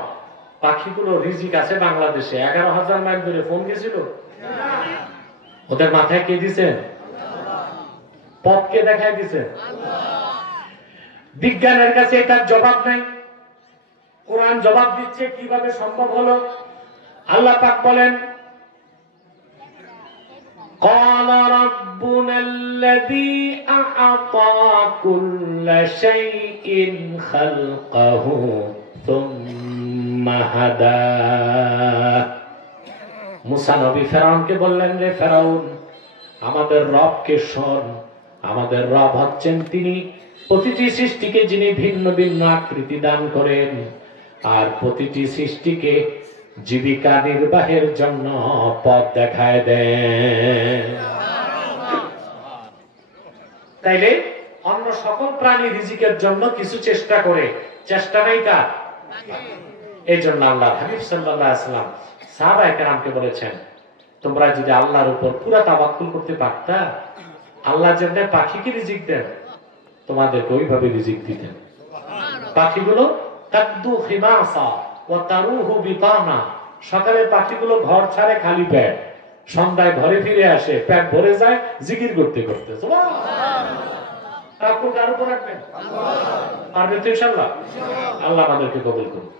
পাখিগুলো রিজিক আছে বাংলাদেশে। 11,000 মাইল ধরে ফোন গেছিল, ওদের মাথায় কে দিছেন? পথকে দেখাই দিছেন। বিজ্ঞানের কাছে এটার জবাব নাই, কোরআন জবাব দিচ্ছে। কিভাবে সম্ভব হলো? আল্লাহ পাক বলেন, قال ربنا الذي أعطى كل شيء خلقه ثم هدى। মুসা নবী ফেরাউনকে বললেন, রে ফেরাউন, আমাদের রবকে শোন। আমাদের রব হচ্ছেন তিনি প্রতিটি সৃষ্টিকে যিনি ভিন্ন ভিন্ন আকৃতি দান করেন আর প্রতিটি সৃষ্টিকে জীবিকা নির্বাহের জন্য পথ দেখায় দেন। তাইলে অন্য সকল প্রাণী রিজিকের জন্য কিছু চেষ্টা করে, চেষ্টা নাই কার? এই জন্য আল্লাহ হাবিব সাল্লাল্লাহু আলাইহি ওয়াসাল্লাম সাহাবায়ে কেরামকে বলেছেন, তোমরা যদি আল্লাহর উপর পুরা তাওয়াক্কুল করতে পারতা, আল্লাহ যেমন পাখিকে রিজিক দেন তোমাদেরকে ওইভাবে রিজিক দিতেন। পাখিগুলো তাকদু খিমাসা ওয়া তারুহু বিতানা, সকালে পাখিগুলো ঘর ছাড়ে খালি পেট, সন্ধ্যায় ঘরে ফিরে আসে পেট ভরে যায় জিকির করতে করতে। তাওয়াক্কুল কার উপর রাখবেন? পারবেন তো ইনশাআল্লাহ? আল্লাহ আমাদেরকে কবুল করুন,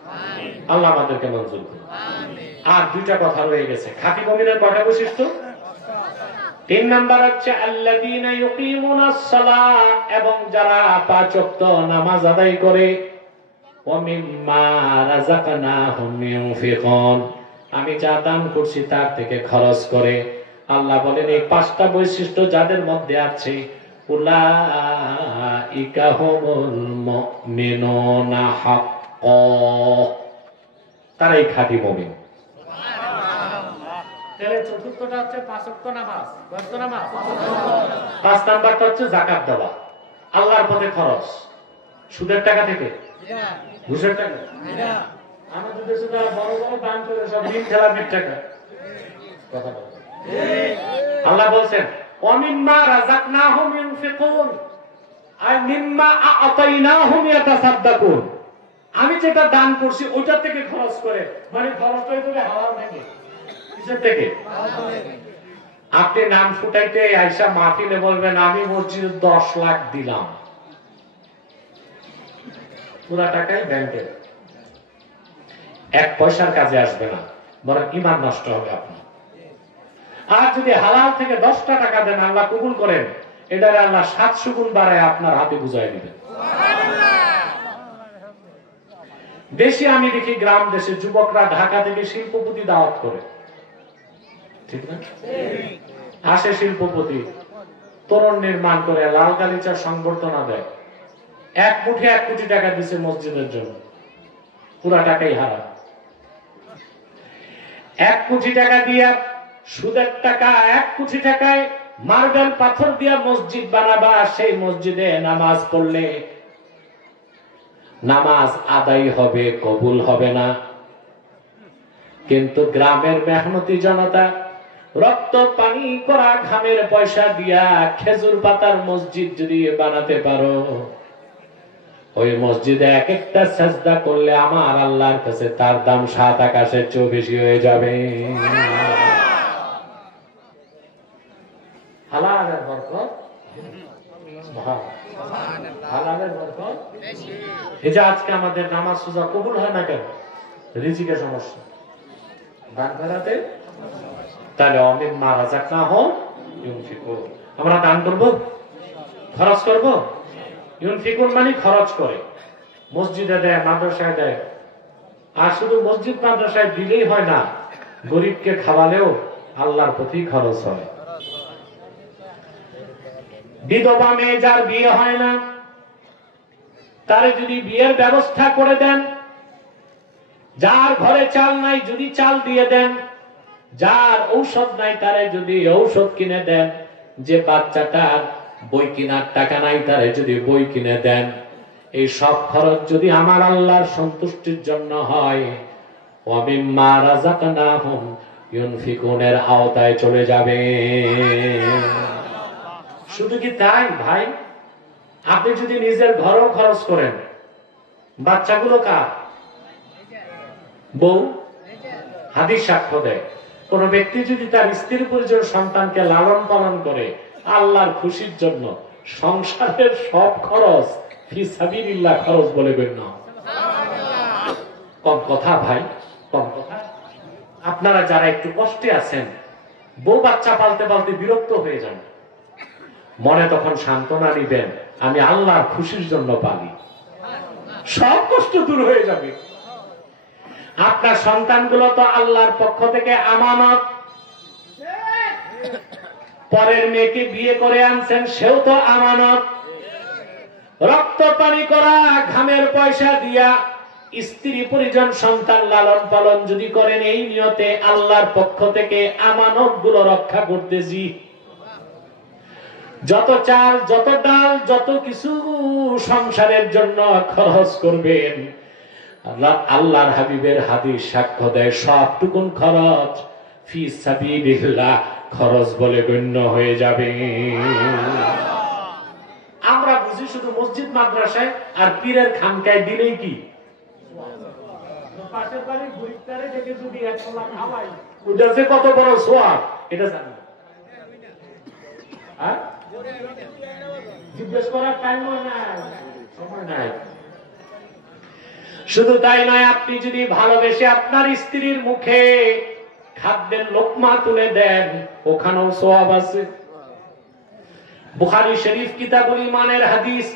আল্লাহ আমাদেরকে মঞ্জুর করুন। আর 2টা কথা রয়ে গেছে। খাঁটি মুমিনের কয়টা বৈশিষ্ট্য? 3 নাম্বার হচ্ছে আল্লাযীনা ইউকিমুনাস সালাহ, এবং যারা 5 ওয়াক্ত নামাজ আদায় করে। ওয়া মিম্মা রাযাকনাহুম ইউনফিকুন, আমি যা দান করছি তার থেকে খরচ করে। আল্লাহ বলেন এই 5টা বৈশিষ্ট্য যাদের মধ্যে আছে, উলাইকা হুমুল মুমিনুনা হাক্কান, তারাই খাঁটি মুমিন। তাহলে চতুর্থটা হচ্ছে 5 ওয়াক্ত নামাজ। কয় ওয়াক্ত নামাজ? 5 নাম্বারটা হচ্ছে যাকাত দেওয়া, আল্লাহর পথে খরচ। সুদের টাকা থেকে? ঘুষের টাকা? আমাদের দেশে যারা বড় বড় দান করে সব দিন খেলাপির টাকা। কথা বল। আল্লাহ বলছেন ওয়ামিম্মা রাযাকনাহুম ইউনফিকুন আর মিম্মা আ'তাইনাহুম ইয়াতাসাদদাকুন। আমি যেটা দান করছি ওইটা থেকে খরচ করে, মানে খরচটা হইতে হালাল থেকে, কিসের থেকে? আপনি নাম ফুটাইতে আয়েশা মাহফিলে বলবেন আমি মসজিদে 10 লাখ দিলাম, পুরা টাকাই ব্যাংকে, 1 পয়সার কাজে আসবে না, বরং ঈমান নষ্ট হবে আপনার। আর যদি হালাল থেকে 10টা টাকা দেন, আল্লাহ কবুল করেন, এটারে আল্লাহ 700 গুণ বাড়ায় আপনার হাতে বুঝাই দিবেন। দেশে আমি দেখি গ্রাম দেশে যুবকরা ঢাকা থেকে শিল্পপতি দাওয়াত করে, ঠিক না? আসে শিল্পপতি, তোরণ নির্মাণ করে, লাল গালিচার সংবর্ধনা দেয়, 1 কোটি টাকা দিছে মসজিদের জন্য, পুরা টাকাই হারাম। 1 কোটি টাকা দিয়া সুদের টাকা, 1 কোটি টাকায় মার্বেল পাথর দিয়া মসজিদ বানাবা, সেই মসজিদে নামাজ পড়লে নামাজ আদায় হবে, কবুল হবে না। কিন্তু গ্রামের মেহনতি জনতা রক্ত পানি করা ঘামের পয়সা দিয়া খেজুর পাতার মসজিদ যদি বানাতে পারো, ওই মসজিদে এক একটা সাজদা করলে আমার আল্লাহর কাছে তার দাম 7 আকাশের চেয়ে বেশি হয়ে যাবে। হালালের বরকত, হালালের বরকত বেশি। এই যে আজকে আমাদের নামাজ রোজা কবুল হয় না কেন? রিজিকের সমস্যা, দান করাতে। তাহলে অমিম্মা রাযাকনাহুম ইউনফিকুন, আমরা দান করব, খরচ করব। ইউনফিকুন মানে খরচ করে, মসজিদে দেয়, মাদ্রাসায় দেয়। আর শুধু মসজিদ মাদ্রাসায় দিলেই হয় না, গরিবকে খাওয়ালেও আল্লাহর প্রতি খরচ হয়। বিধবা মেয়ে যার বিয়ে হয় না, তারে যদি বিয়ের ব্যবস্থা করে দেন, যার ঘরে চাল নাই যদি চাল দিয়ে দেন, যার ঔষধ নাই তারে যদি ঔষধ কিনে দেন, যে বাচ্চাটার বই কেনার টাকা নাই তারে যদি বই কিনে দেন, এই সব খরচ যদি আমার আল্লাহর সন্তুষ্টির জন্য হয়, ওয়ামিম্মা রাযাকনাহুম ইউনফিকুনের আওতায় চলে যাবে। শুধু কি তাই ভাই, আপনি যদি নিজের ঘরেও খরচ করেন, বাচ্চাগুলো কার? বউ। হাদিস সাক্ষ্য দেয়, কোন ব্যক্তি যদি তার স্ত্রীর পরিচয় সন্তানকে লালন পালন করে আল্লাহর খুশির জন্য, সংসারের সব খরচ ফি সাবিলিল্লাহ খরচ বলে গণ্য। কম কথা ভাই, কম কথা। আপনারা যারা একটু কষ্টে আছেন, বউ বাচ্চা পালতে পালতে বিরক্ত হয়ে যান, মনে তখন সান্ত্বনা নিবেন, আমি আল্লাহর খুশির জন্য পালি, সব কষ্ট দূর হয়ে যাবে। আপনার সন্তানগুলো তো আল্লাহর পক্ষ থেকে আমানত, পরের মেয়েকে বিয়ে করে আনছেন, সেও তো আমানত। রক্ত পানি করা ঘামের পয়সা দিয়া স্ত্রী পরিজন সন্তান লালন পালন যদি করেন এই নিয়তে, আল্লাহর পক্ষ থেকে আমানত গুলো রক্ষা করতেছি। যত চাল, যত ডাল, যত কিছু সংসারের জন্য খরচ করবেন, আল্লাহর হাবিবের হাদিস সাক্ষ্য দেয়, সবটুকুন খরচ ফি সাবিলিল্লাহ খরচ বলে গণ্য হয়ে যাবে। আমরা বুঝি শুধু মসজিদ মাদ্রাসায় আর পীরের খানকায় দিলেই কি, পাশের বাড়ির গরিবটারে দেখে যদি 1 লাখ খাওয়াই, ওটা যে কত বড় সওয়াব এটা জানি না। হ্যাঁ, জিজ্ঞেস করার টাইমও নাই, সময় নাই। শুধু তাই নয়, আপনি যদি ভালোবেসে আপনার স্ত্রীর মুখে খাদ্যের লোকমা তুলে দেন, ওখানেও সওয়াব আছে। বুখারী শরীফ কিতাবুল ঈমানের হাদিস।